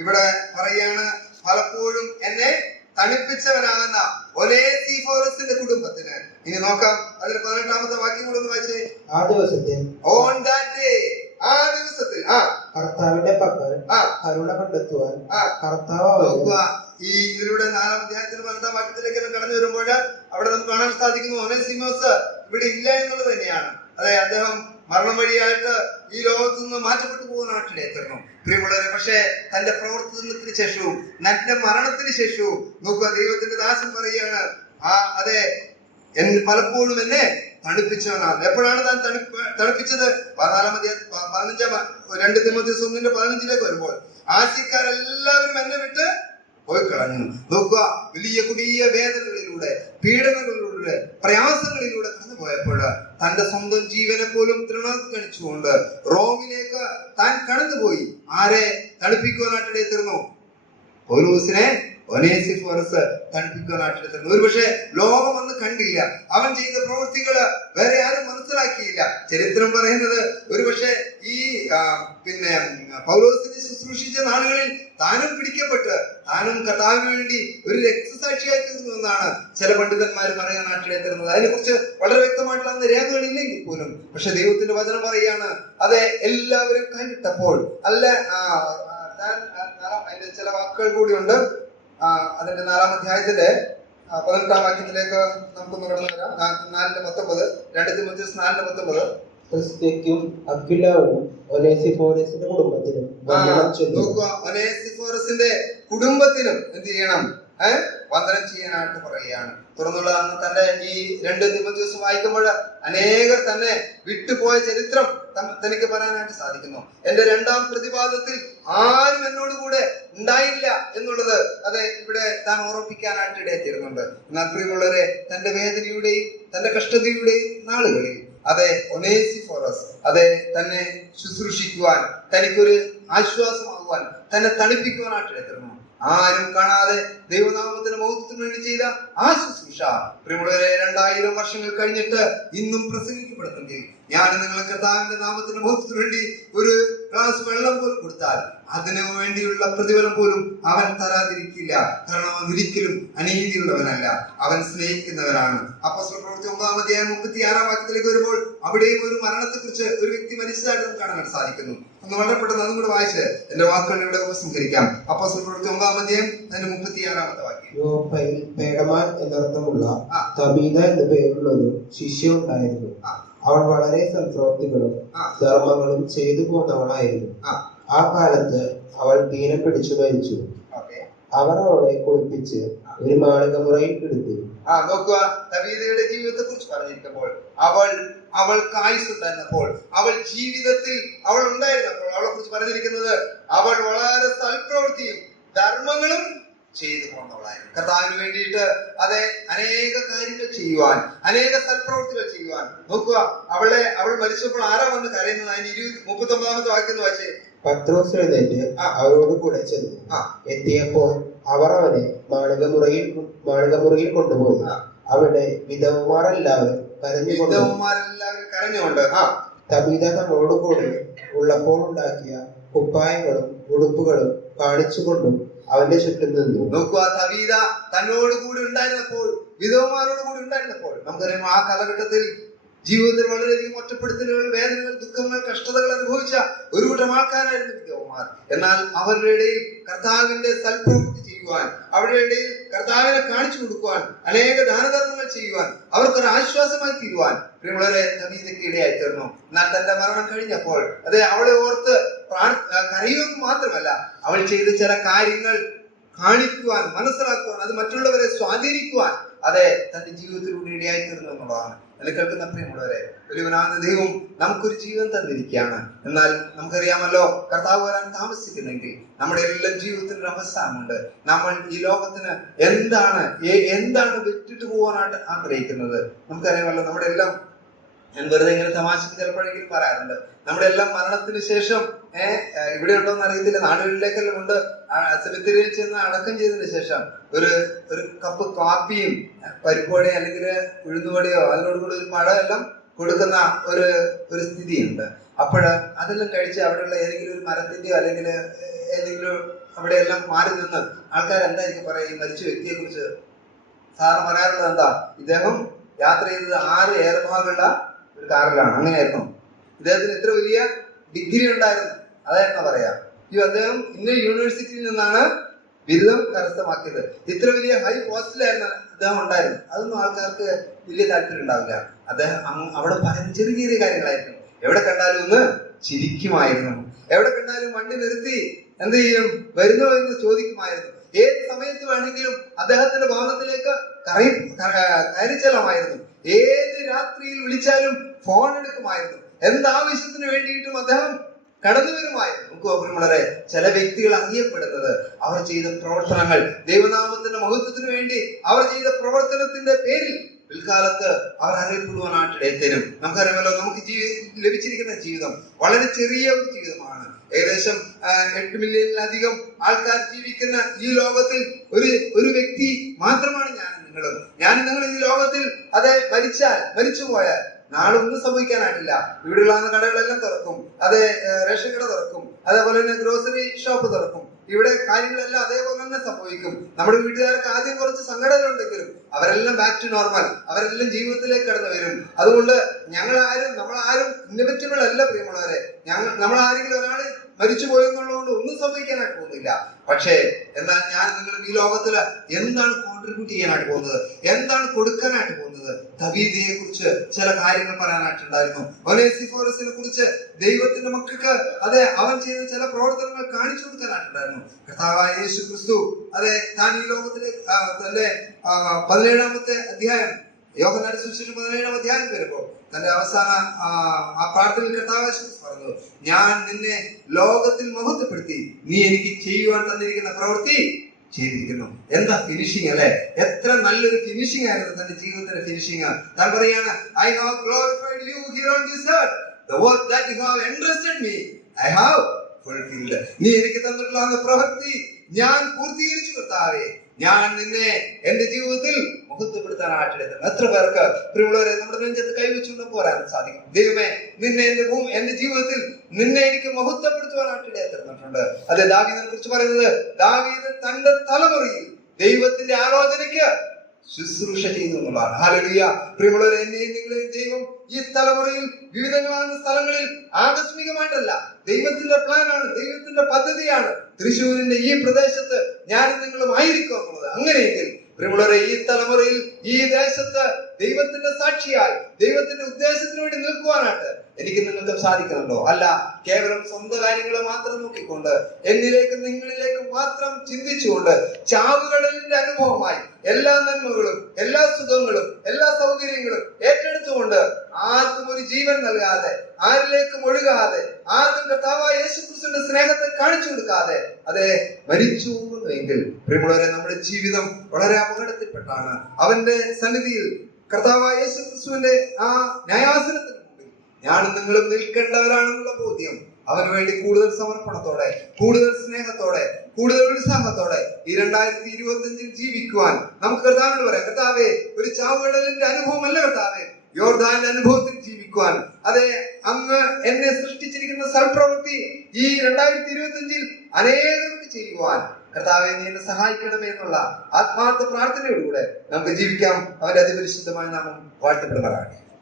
ഇവിടെ പറയാണ്, പലപ്പോഴും എന്നെ തണുപ്പിച്ചവനാകുന്ന ഒനേസിഫോറസിന്റെ കുടുംബത്തിന്. ഇനി നോക്കാം, അതിൽ 18-ാമത്തെ വാക്യം കൂടെ ഒന്ന് വായിച്ചേ. ആ ദിവസത്തിൽ, ഓൺ ദാറ്റ് ഡേ, ആ ദിവസത്തിൽ കർത്താവിന്റെ പക്കൽ കരുണ കണ്ടെത്തുവാൻ കർത്താവ്. ഈ ഇതിലൂടെ 4-ാം അധ്യായത്തിൽ 12-ാം വാക്യത്തിലേക്ക് കടന്നു വരുമ്പോൾ അവിടെ നമുക്ക് കാണാൻ സാധിക്കുന്നു, ഒനേസിമോസ് ഇവിടെ ഇല്ല എന്നുള്ളത് തന്നെയാണ്. അതെ, അദ്ദേഹം മരണം വഴിയായിട്ട് ഈ ലോകത്തു നിന്ന് മാറ്റപ്പെട്ടു പോകുവാനായിട്ട് എത്തണം. പ്രിയമുള്ളവരെ, പക്ഷേ തന്റെ പ്രവർത്തനത്തിന് ശേഷവും തന്റെ മരണത്തിന് ശേഷവും നോക്കുക, ദൈവത്തിന്റെ ദാസൻ പറയുകയാണ്, അതെ, പലപ്പോഴും എന്നെ തണുപ്പിച്ചവനാണ്. എപ്പോഴാണ് താൻ തണുപ്പിച്ചത്? 14-ാം അധ്യായം 2 തിമോഥെയോസ് 1:15 വരുമ്പോൾ, ആശിക്കാരെല്ലാവരും എന്നെ വിട്ട് പോയി കളഞ്ഞു. നോക്കുക, വലിയ കൊടിയ വേദനകളിലൂടെ, പീഡനങ്ങളിലൂടെ, പ്രയാസങ്ങളിലൂടെ കടന്നുപോയപ്പോൾ തന്റെ സ്വന്തം ജീവനെ പോലും തൃണഗണിച്ചുകൊണ്ട് റോമിലേക്ക് താൻ കടന്നുപോയി. ആരെ തണുപ്പിക്കുവാനായിട്ട് തീർന്നു? പൗലോസിനെ ഒനേസിഫോറസ് തണുപ്പിക്കുവാനായിട്ട് തീർന്നു. ഒരുപക്ഷെ ലോകം അന്ന് കണ്ടില്ല, അവൻ ചെയ്ത പ്രവൃത്തികള് വേറെ ആരും മനസ്സിലാക്കിയില്ല. ചരിത്രം പറയുന്നത് ഒരുപക്ഷെ ഈ പൗലോസിനെ ശുശ്രൂഷിച്ച നാളുകളിൽ താനും പിടിക്കപ്പെട്ട് താനും കർത്താവിന് വേണ്ടി ഒരു രക്തസാക്ഷിയായി തീർന്നു എന്നാണ് ചില പണ്ഡിതന്മാർ പറയാനായിട്ട് തീർന്നത്. അതിനെക്കുറിച്ച് വളരെ വ്യക്തമായിട്ടുള്ള രേഖകളില്ലെങ്കിൽ പോലും, പക്ഷെ ദൈവത്തിന്റെ വചനം പറയുകയാണ്, അതെ, എല്ലാവരും കൈവിട്ടപ്പോൾ അതിന്റെ ചില വാക്കുകൾ കൂടിയുണ്ട്. അതിന്റെ 4-ാം അധ്യായത്തിന്റെ 18-ാം വാക്യത്തിലേക്ക് നമുക്കൊന്ന് കടന്നു വരാം. 4:19, 2 തിമോഥെയോസ് 4:19. ക്രിസ്ത്യക്കും അക്വിലാവും ഒനേസിഫോറസിന്റെ കുടുംബത്തിനും നോക്കുക, ഒനേസിഫോറസിന്റെ കുടുംബത്തിനും എന്ത് ചെയ്യണം? വന്ദനം ചെയ്യാനായിട്ട് പറയുകയാണ്. തുറന്നുള്ള തന്റെ ഈ 2 തിമോഥെയോസ് വായിക്കുമ്പോൾ അനേകർ തന്നെ വിട്ടുപോയ ചരിത്രം തനിക്ക് പറയാനായിട്ട് സാധിക്കുന്നു. എന്റെ 2-ാം പ്രതിപാദത്തിൽ ആരും എന്നോട് കൂടെ ഉണ്ടായില്ല എന്നുള്ളത് അതെ ഇവിടെ താൻ ഓർമ്മിപ്പിക്കാനായിട്ട് ഇടയെത്തിരുന്നുണ്ട്. എന്നാൽ പ്രിയമുള്ളവരെ, തന്റെ വേദനയുടെയും തന്റെ കഷ്ടതയുടെയും നാളുകളിൽ അതെ ഒനേസിഫോറസ് അതെ തന്നെ ശുശ്രൂഷിക്കുവാൻ, തനിക്കൊരു ആശ്വാസമാകുവാൻ, തന്നെ തണുപ്പിക്കുവാനായിട്ട് ഇടത്തിരുന്നു. ആരും കാണാതെ ദൈവനാമത്തിന്റെ മഹത്വത്തിന് വേണ്ടി ചെയ്ത ആ ശുശ്രൂഷ പ്രിയമുള്ളവരെ 2000 വർഷങ്ങൾ കഴിഞ്ഞിട്ട് ഇന്നും പ്രസംഗിക്കപ്പെടുന്നെങ്കിൽ, ഞാൻ നിങ്ങൾ കർത്താവിന്റെ നാമത്തിന്റെ മഹത്വത്തിന് വേണ്ടി ഒരു ഗ്ലാസ് വെള്ളം പോലും കൊടുത്താൽ അതിനു വേണ്ടിയുള്ള പ്രതിഫലം പോലും അവൻ തരാതിരിക്കില്ല. കാരണം അവൻ ഒരിക്കലും അനീതിയുള്ളവനല്ല, അവൻ സ്നേഹിക്കുന്നവനാണ്. അപ്പോസ്തല പ്രവൃത്തി 9-ാം അധ്യായം 36-ാം വാക്യത്തിലേക്ക് വരുമ്പോൾ അവിടെയും ഒരു മരണത്തെ കുറിച്ച്, ഒരു വ്യക്തി മരിച്ചതായിട്ട് നമുക്ക് കാണാൻ സാധിക്കുന്നു. ഒന്ന് വളരെ പെട്ടെന്ന് അതും കൂടെ വായിച്ച് എന്റെ വാക്കുകൾ ഇവിടെ ഉപസംഹരിക്കാം. അപ്പോസ്തല പ്രവൃത്തി 9-ാം അധ്യായം അതിന്റെ 36-ാമത്തെ വാക്യം. യോപ്പയിൽ പേടമാൻ എന്നർത്ഥമുള്ള തബീത എന്ന പേരുള്ള ഒരു ശിഷ്യ ഉണ്ടായിരുന്നു. അവൾ വളരെ സൽപ്രവൃത്തികളും ധർമ്മങ്ങളും ചെയ്തു പോന്നവളായിരുന്നു. ആ കാലത്ത് അവൾ ദീനം പിടിച്ചു മരിച്ചു. ഓക്കെ, അവർ അവളെ കുളിപ്പിച്ച് ഒരു മാളികമുറിയിൽ കിടത്തി. നോക്കുക, ദാവീദയുടെ ജീവിതത്തെ കുറിച്ച് പറഞ്ഞിരിക്കുമ്പോൾ അവൾക്ക് ആയുസ് ഉണ്ടായിരുന്നപ്പോൾ, അവൾ ജീവിതത്തിൽ അവൾ ഉണ്ടായിരുന്നപ്പോൾ അവളെ കുറിച്ച് പറഞ്ഞിരിക്കുന്നത് അവൾ വളരെ സൽപ്രവൃത്തിയും ധർമ്മങ്ങളും ചെയ്തു പോകുന്നവളായിരുന്നു. കർത്താവിന് വേണ്ടിയിട്ട് അതെ അനേക കാര്യങ്ങൾ ചെയ്യുവാൻ, അനേക സൽപ്രവൃത്തികൾ ചെയ്യുവാൻ. നോക്കുക, അവൾ മരിച്ചപ്പോൾ ആരാ വന്ന് കരയുന്നത്? അതിന് 39 വാക്യം വായിച്ചേ. പത്രോസ് എഴുന്നേറ്റ് അവരോട് കൂടെ ചെന്നു. എത്തിയപ്പോൾ അവർ അവനെ മാളികമുറിയിൽ കൊണ്ടുപോയി. അവിടെ വിധവമാരെല്ലാവരും കരഞ്ഞുകൊണ്ട് തബീത തങ്ങളോട് കൂടെ ഉള്ളപ്പോൾ ഉണ്ടാക്കിയ കുപ്പായങ്ങളും ഉടുപ്പുകളും കാണിച്ചുകൊണ്ടും അവന്റെ ചുറ്റും നിന്നു. നോക്കുക, തബീത തന്നോട് കൂടി ഉണ്ടായിരുന്നപ്പോൾ, വിധവമാരോട് കൂടി ഉണ്ടായിരുന്നപ്പോൾ, നമുക്കറിയാം ആ കാലഘട്ടത്തിൽ ജീവിതത്തിൽ വളരെയധികം ഒറ്റപ്പെടുത്തലുകൾ, വേദനകൾ, ദുഃഖങ്ങൾ, കഷ്ടതകൾ അനുഭവിച്ച ഒരു കൂട്ടം ആൾക്കാരായിരുന്നു വിധവമാർ. എന്നാൽ അവരുടെ ഇടയിൽ കർത്താവിന്റെ സൽപ്രവൃത്തി ചെയ്യുവാൻ, അവരുടെ ഇടയിൽ കർത്താവിനെ കാണിച്ചു കൊടുക്കുവാൻ, അനേക ദാനധർമ്മങ്ങൾ ചെയ്യുവാൻ, അവർക്കൊരു ആശ്വാസമായി തീരുവാൻ പ്രിയമുള്ളവരെ തബീതയ്ക്ക് ഇടയായി തീർന്നു. എന്നാൽ തന്റെ മരണം കഴിഞ്ഞപ്പോൾ അതെ അവളെ ഓർത്ത് കരയുമെന്ന് മാത്രമല്ല, അവൾ ചെയ്ത ചില കാര്യങ്ങൾ കാണിക്കുവാൻ, മനസ്സിലാക്കുവാൻ, അത് മറ്റുള്ളവരെ സ്വാധീനിക്കുവാൻ അതെ തന്റെ ജീവിതത്തിലൂടെ ഇടയായി തീർന്നു എന്നുള്ളതാണ്. എന്നെ കേൾക്കുന്ന പ്രിയമുള്ളവരെ, വലിയവനായ ദൈവം നമുക്കൊരു ജീവൻ തന്നിരിക്കുകയാണ്. എന്നാൽ നമുക്കറിയാമല്ലോ, കർത്താവ് വരാൻ താമസിക്കുന്നെങ്കിൽ നമ്മുടെ എല്ലാം ജീവിതത്തിന് അവസാനമുണ്ട്. നമ്മൾ ഈ ലോകത്തിന് എന്താണ് വിട്ടിട്ട് പോകാനായിട്ട് ആഗ്രഹിക്കുന്നത്? നമുക്കറിയാമല്ലോ, നമ്മുടെ എല്ലാം, ഞാൻ വെറുതെ ഇങ്ങനെ തമാശക്ക് ചിലപ്പോഴെങ്കിലും പറയാറുണ്ട്, നമ്മുടെ എല്ലാം മരണത്തിന് ശേഷം ഇവിടെ ഉണ്ടോന്ന് അറിയത്തില്ല, നാടുകളിലേക്കെല്ലാം ഉണ്ട്, സെമിത്തേരിയിൽ ചെന്ന് അടക്കം ചെയ്തതിന് ശേഷം ഒരു കപ്പ് കാപ്പിയും പരിപ്പോടെയോ അല്ലെങ്കിൽ ഉഴുന്നുവടയോ അതിനോട് കൂടി ഒരു പഴ എല്ലാം കൊടുക്കുന്ന ഒരു സ്ഥിതിയുണ്ട്. അപ്പോഴ് അതെല്ലാം കഴിച്ച് അവിടെയുള്ള ഏതെങ്കിലും ഒരു മരത്തിന്റെയോ അല്ലെങ്കിൽ ഏതെങ്കിലും അവിടെയെല്ലാം മാറി നിന്ന് ആൾക്കാർ എന്തായിരിക്കും പറയുക? ഈ മരിച്ച വ്യക്തിയെ കുറിച്ച് സാധാരണ പറയാറുള്ളത് എന്താ? ഇദ്ദേഹം യാത്ര ചെയ്തത് 6 എയർഭാഗുള്ള ഒരു കാറിലാണ്. അങ്ങനെയായിരുന്നു. ഇദ്ദേഹത്തിന് ഇത്ര വലിയ ഡിഗ്രി ഉണ്ടായിരുന്നു, അതായിരുന്നു പറയാ. അദ്ദേഹം ഇന്ന യൂണിവേഴ്സിറ്റിയിൽ നിന്നാണ് ബിരുദം കരസ്ഥമാക്കിയത്. ഇത്ര വലിയ ഹൈ പോസ്റ്റിലായിരുന്നു അദ്ദേഹം ഉണ്ടായിരുന്നു. അതൊന്നും ആൾക്കാർക്ക് വലിയ താല്പര്യം ഉണ്ടാവില്ല. അദ്ദേഹം അവിടെ പറയുന്ന ചെറിയ ചെറിയ കാര്യങ്ങളായിരുന്നു. എവിടെ കണ്ടാലും ഒന്ന് ചിരിക്കുമായിരുന്നു. എവിടെ കണ്ടാലും വണ്ടി നിർത്തി എന്ത് ചെയ്യും, വരുന്നോ എന്ന് ചോദിക്കുമായിരുന്നു. ഏത് സമയത്ത് വേണമെങ്കിലും അദ്ദേഹത്തിന്റെ ഭവനത്തിലേക്ക് കയറിച്ചെല്ലാമായിരുന്നു. ഏത് രാത്രിയിൽ വിളിച്ചാലും ഫോൺ എടുക്കുമായിരുന്നു. എന്താവശ്യത്തിന് വേണ്ടിയിട്ടും അദ്ദേഹം കടന്നു വരുമായിരുന്നു. നമുക്ക് വളരെ ചില വ്യക്തികൾ അറിയപ്പെടുന്നത് അവർ ചെയ്ത പ്രവർത്തനങ്ങൾ, ദൈവനാമത്തിന്റെ മഹത്വത്തിന് വേണ്ടി അവർ ചെയ്ത പ്രവർത്തനത്തിന്റെ പേരിൽ പിൽക്കാലത്ത് അവർ അറിയപ്പെടുവാനായിട്ട് ഇടയത്തരും. നമുക്കറിയാമല്ലോ, നമുക്ക് ലഭിച്ചിരിക്കുന്ന ജീവിതം വളരെ ചെറിയ ഒരു ജീവിതമാണ്. ഏകദേശം 8 മില്യണിലധികം ആൾക്കാർ ജീവിക്കുന്ന ഈ ലോകത്തിൽ ഒരു വ്യക്തി മാത്രമാണ് ഞാനും നിങ്ങളും. ഈ ലോകത്തിൽ അതെ മരിച്ചു പോയാൽ നാളെ ഒന്നും സംഭവിക്കാനായിട്ടില്ല. ഇവിടെയുള്ള കടകളെല്ലാം തുറക്കും, അതെ റേഷൻ കട തുറക്കും, അതേപോലെ തന്നെ ഗ്രോസറി ഷോപ്പ് തുറക്കും. ഇവിടെ കാര്യങ്ങളെല്ലാം അതേപോലെ തന്നെ സംഭവിക്കും. നമ്മുടെ വീട്ടുകാർക്ക് ആദ്യം കുറച്ച് സങ്കടങ്ങളുണ്ടെങ്കിലും അവരെല്ലാം ബാക്ക് ടു നോർമൽ, അവരെല്ലാം ജീവിതത്തിലേക്ക് കടന്നു വരും. അതുകൊണ്ട് നമ്മളാരും ഇന്നോവേറ്റബിൾ അല്ല പ്രിയമുള്ളവരെ. നമ്മളാരെങ്കിലും ഒരാൾ മരിച്ചു പോയെന്നുള്ളതുകൊണ്ട് ഒന്നും സംഭവിക്കാനായിട്ട് പോകുന്നില്ല. പക്ഷേ എന്നാൽ ഞാൻ നിങ്ങളും ഈ ലോകത്തില് എന്താണ് കോൺട്രിബ്യൂട്ട് ചെയ്യാനായിട്ട് പോകുന്നത്, എന്താണ് കൊടുക്കാനായിട്ട് പോകുന്നത്? ദാവീദിനെ കുറിച്ച് ചില കാര്യങ്ങൾ പറയാനായിട്ടുണ്ടായിരുന്നു. ഒനേസിഫോറസിനെ കുറിച്ച് ദൈവത്തിന്റെ മക്കൾക്ക് അതെ അവൻ ചെയ്ത ചില പ്രവർത്തനങ്ങൾ കാണിച്ചു കൊടുക്കാനായിട്ടുണ്ടായിരുന്നു. കർത്താവായ യേശു ക്രിസ്തു അതെ താൻ ഈ ലോകത്തിലേക്ക് തന്റെ 17-ാമത്തെ അധ്യായം, യോഹന്നാന്റെ സുവിശേഷം 17-ാം അധ്യായം വരുമ്പോൾ തന്റെ അവസാന ആ പ്രാർത്ഥനയിൽ കർത്താവ് പറഞ്ഞു, ഞാൻ നിന്നെ ലോകത്തിൽ മഹത്വപ്പെടുത്തി, നീ എനിക്ക് ചെയ്യുവാൻ തന്നിരിക്കുന്ന പ്രവൃത്തി ചെയ്തിരിക്കുന്നു. എന്താ ഫിനിഷിംഗ് അല്ലെ? എത്ര നല്ലൊരു ഫിനിഷിംഗ് ആയിരുന്നു തന്റെ ജീവിതത്തിന്റെ ഫിനിഷിംഗ്. താൻ പറയാണ്, I have glorified you here on this earth. The work that you have entrusted me, I have fulfilled. നീ എനിക്ക് തന്നിട്ടുള്ള പ്രവൃത്തി ഞാൻ പൂർത്തീകരിച്ചു കർത്താവേ. ഞാൻ നിന്നെ എന്റെ ജീവിതത്തിൽ മഹത്വപ്പെടുത്താനായിട്ട് എത്ര പേർക്ക് പ്രിയമുള്ളവരെ നമ്മുടെ നെഞ്ചത്ത് കൈവച്ചുകൊണ്ട് പോരാൻ സാധിക്കും? ദൈവമേ, നിന്നെ എന്റെ ജീവിതത്തിൽ നിന്നെ എനിക്ക് മഹത്വപ്പെടുത്തുവാനായിട്ട് ഇടയായിട്ടുണ്ട്. അതെ ദാവീദിനെ കുറിച്ച് പറയുന്നത്, ദാവീദ് തന്റെ തലമുറയിൽ ദൈവത്തിന്റെ ആലോചനയ്ക്ക് ശുശ്രൂഷ ചെയ്തു എന്നുള്ളതാണ്. ഹല്ലേലൂയ. പ്രിയമുള്ളവരെ, എന്നെയും നിങ്ങളെയും ദൈവം ഈ തലമുറയിൽ വിവിധങ്ങളാണ് സ്ഥലങ്ങളിൽ ആകസ്മികമായിട്ടല്ല, ദൈവത്തിന്റെ പ്ലാനാണ്, ദൈവത്തിന്റെ പദ്ധതിയാണ് തൃശ്ശൂരിന്റെ ഈ പ്രദേശത്ത് ഞാനും നിങ്ങളും ആയിരിക്കും എന്നുള്ളത്. അങ്ങനെയെങ്കിൽ പ്രിയമുള്ളവരെ, ഈ തലമുറയിൽ ഈ ദേശത്ത് ദൈവത്തിന്റെ സാക്ഷിയായി ദൈവത്തിന്റെ ഉദ്ദേശത്തിന് വേണ്ടി നിൽക്കുവാനായിട്ട് എനിക്ക് നിങ്ങൾക്ക് സാധിക്കുന്നുണ്ടോ? അല്ല, കേവലം സ്വന്തം കാര്യങ്ങളെ മാത്രം നോക്കിക്കൊണ്ട് എന്നിലേക്കും നിങ്ങളിലേക്കും മാത്രം ചിന്തിച്ചുകൊണ്ട് ചാവുകടലിന്റെ അനുഭവമായി എല്ലാ നന്മകളും എല്ലാ സുഖങ്ങളും എല്ലാ സൗകര്യങ്ങളും ഏറ്റെടുത്തുകൊണ്ട് ആർക്കും ഒരു ജീവൻ നൽകാതെ, ആരിലേക്കും ഒഴുകാതെ, ആർക്കും കർത്താവായ യേശുക്രിസ്തുവിന്റെ സ്നേഹത്തെ കാണിച്ചു കൊടുക്കാതെ അതെ മരിച്ചു പോകുന്നുവെങ്കിൽ പ്രിയമുള്ളവരെ, നമ്മുടെ ജീവിതം വളരെ അപകടത്തിൽപ്പെട്ടാണ് അവന്റെ സന്നിധിയിൽ കർത്താവായ യേശുക്രിസ്തുവിന്റെ ആ ന്യായാസനത്തിന് മുമ്പിൽ ഞാനും നിങ്ങളും നിൽക്കേണ്ടവരാണെന്നുള്ള ബോധ്യം അവന് വേണ്ടി കൂടുതൽ സമർപ്പണത്തോടെ, കൂടുതൽ സ്നേഹത്തോടെ, കൂടുതൽ ഉത്സാഹത്തോടെ ഈ 2025 ജീവിക്കുവാൻ നമുക്ക് കർത്താവിനോട് പറയാം. കർത്താവേ, ഒരു ചാവുകടലിന്റെ അനുഭവമല്ല കർത്താവേ, യോർദാന്റെ അനുഭവത്തിൽ ജീവിക്കുവാൻ, അതെ അങ്ങ് എന്നെ സൃഷ്ടിച്ചിരിക്കുന്ന സൽപ്രവൃത്തി ഈ 2025 അനേകർക്ക് ചെയ്യുവാൻ കർത്താവെ നീ എന്നെ സഹായിക്കണമേ എന്നുള്ള ആത്മാർത്ഥ പ്രാർത്ഥനയോടുകൂടെ നമുക്ക് ജീവിക്കാം. അവന്റെ അതിപരിശുദ്ധമായ നാമം വാഴ്ത്തപ്പെടുമാറാകട്ടെ.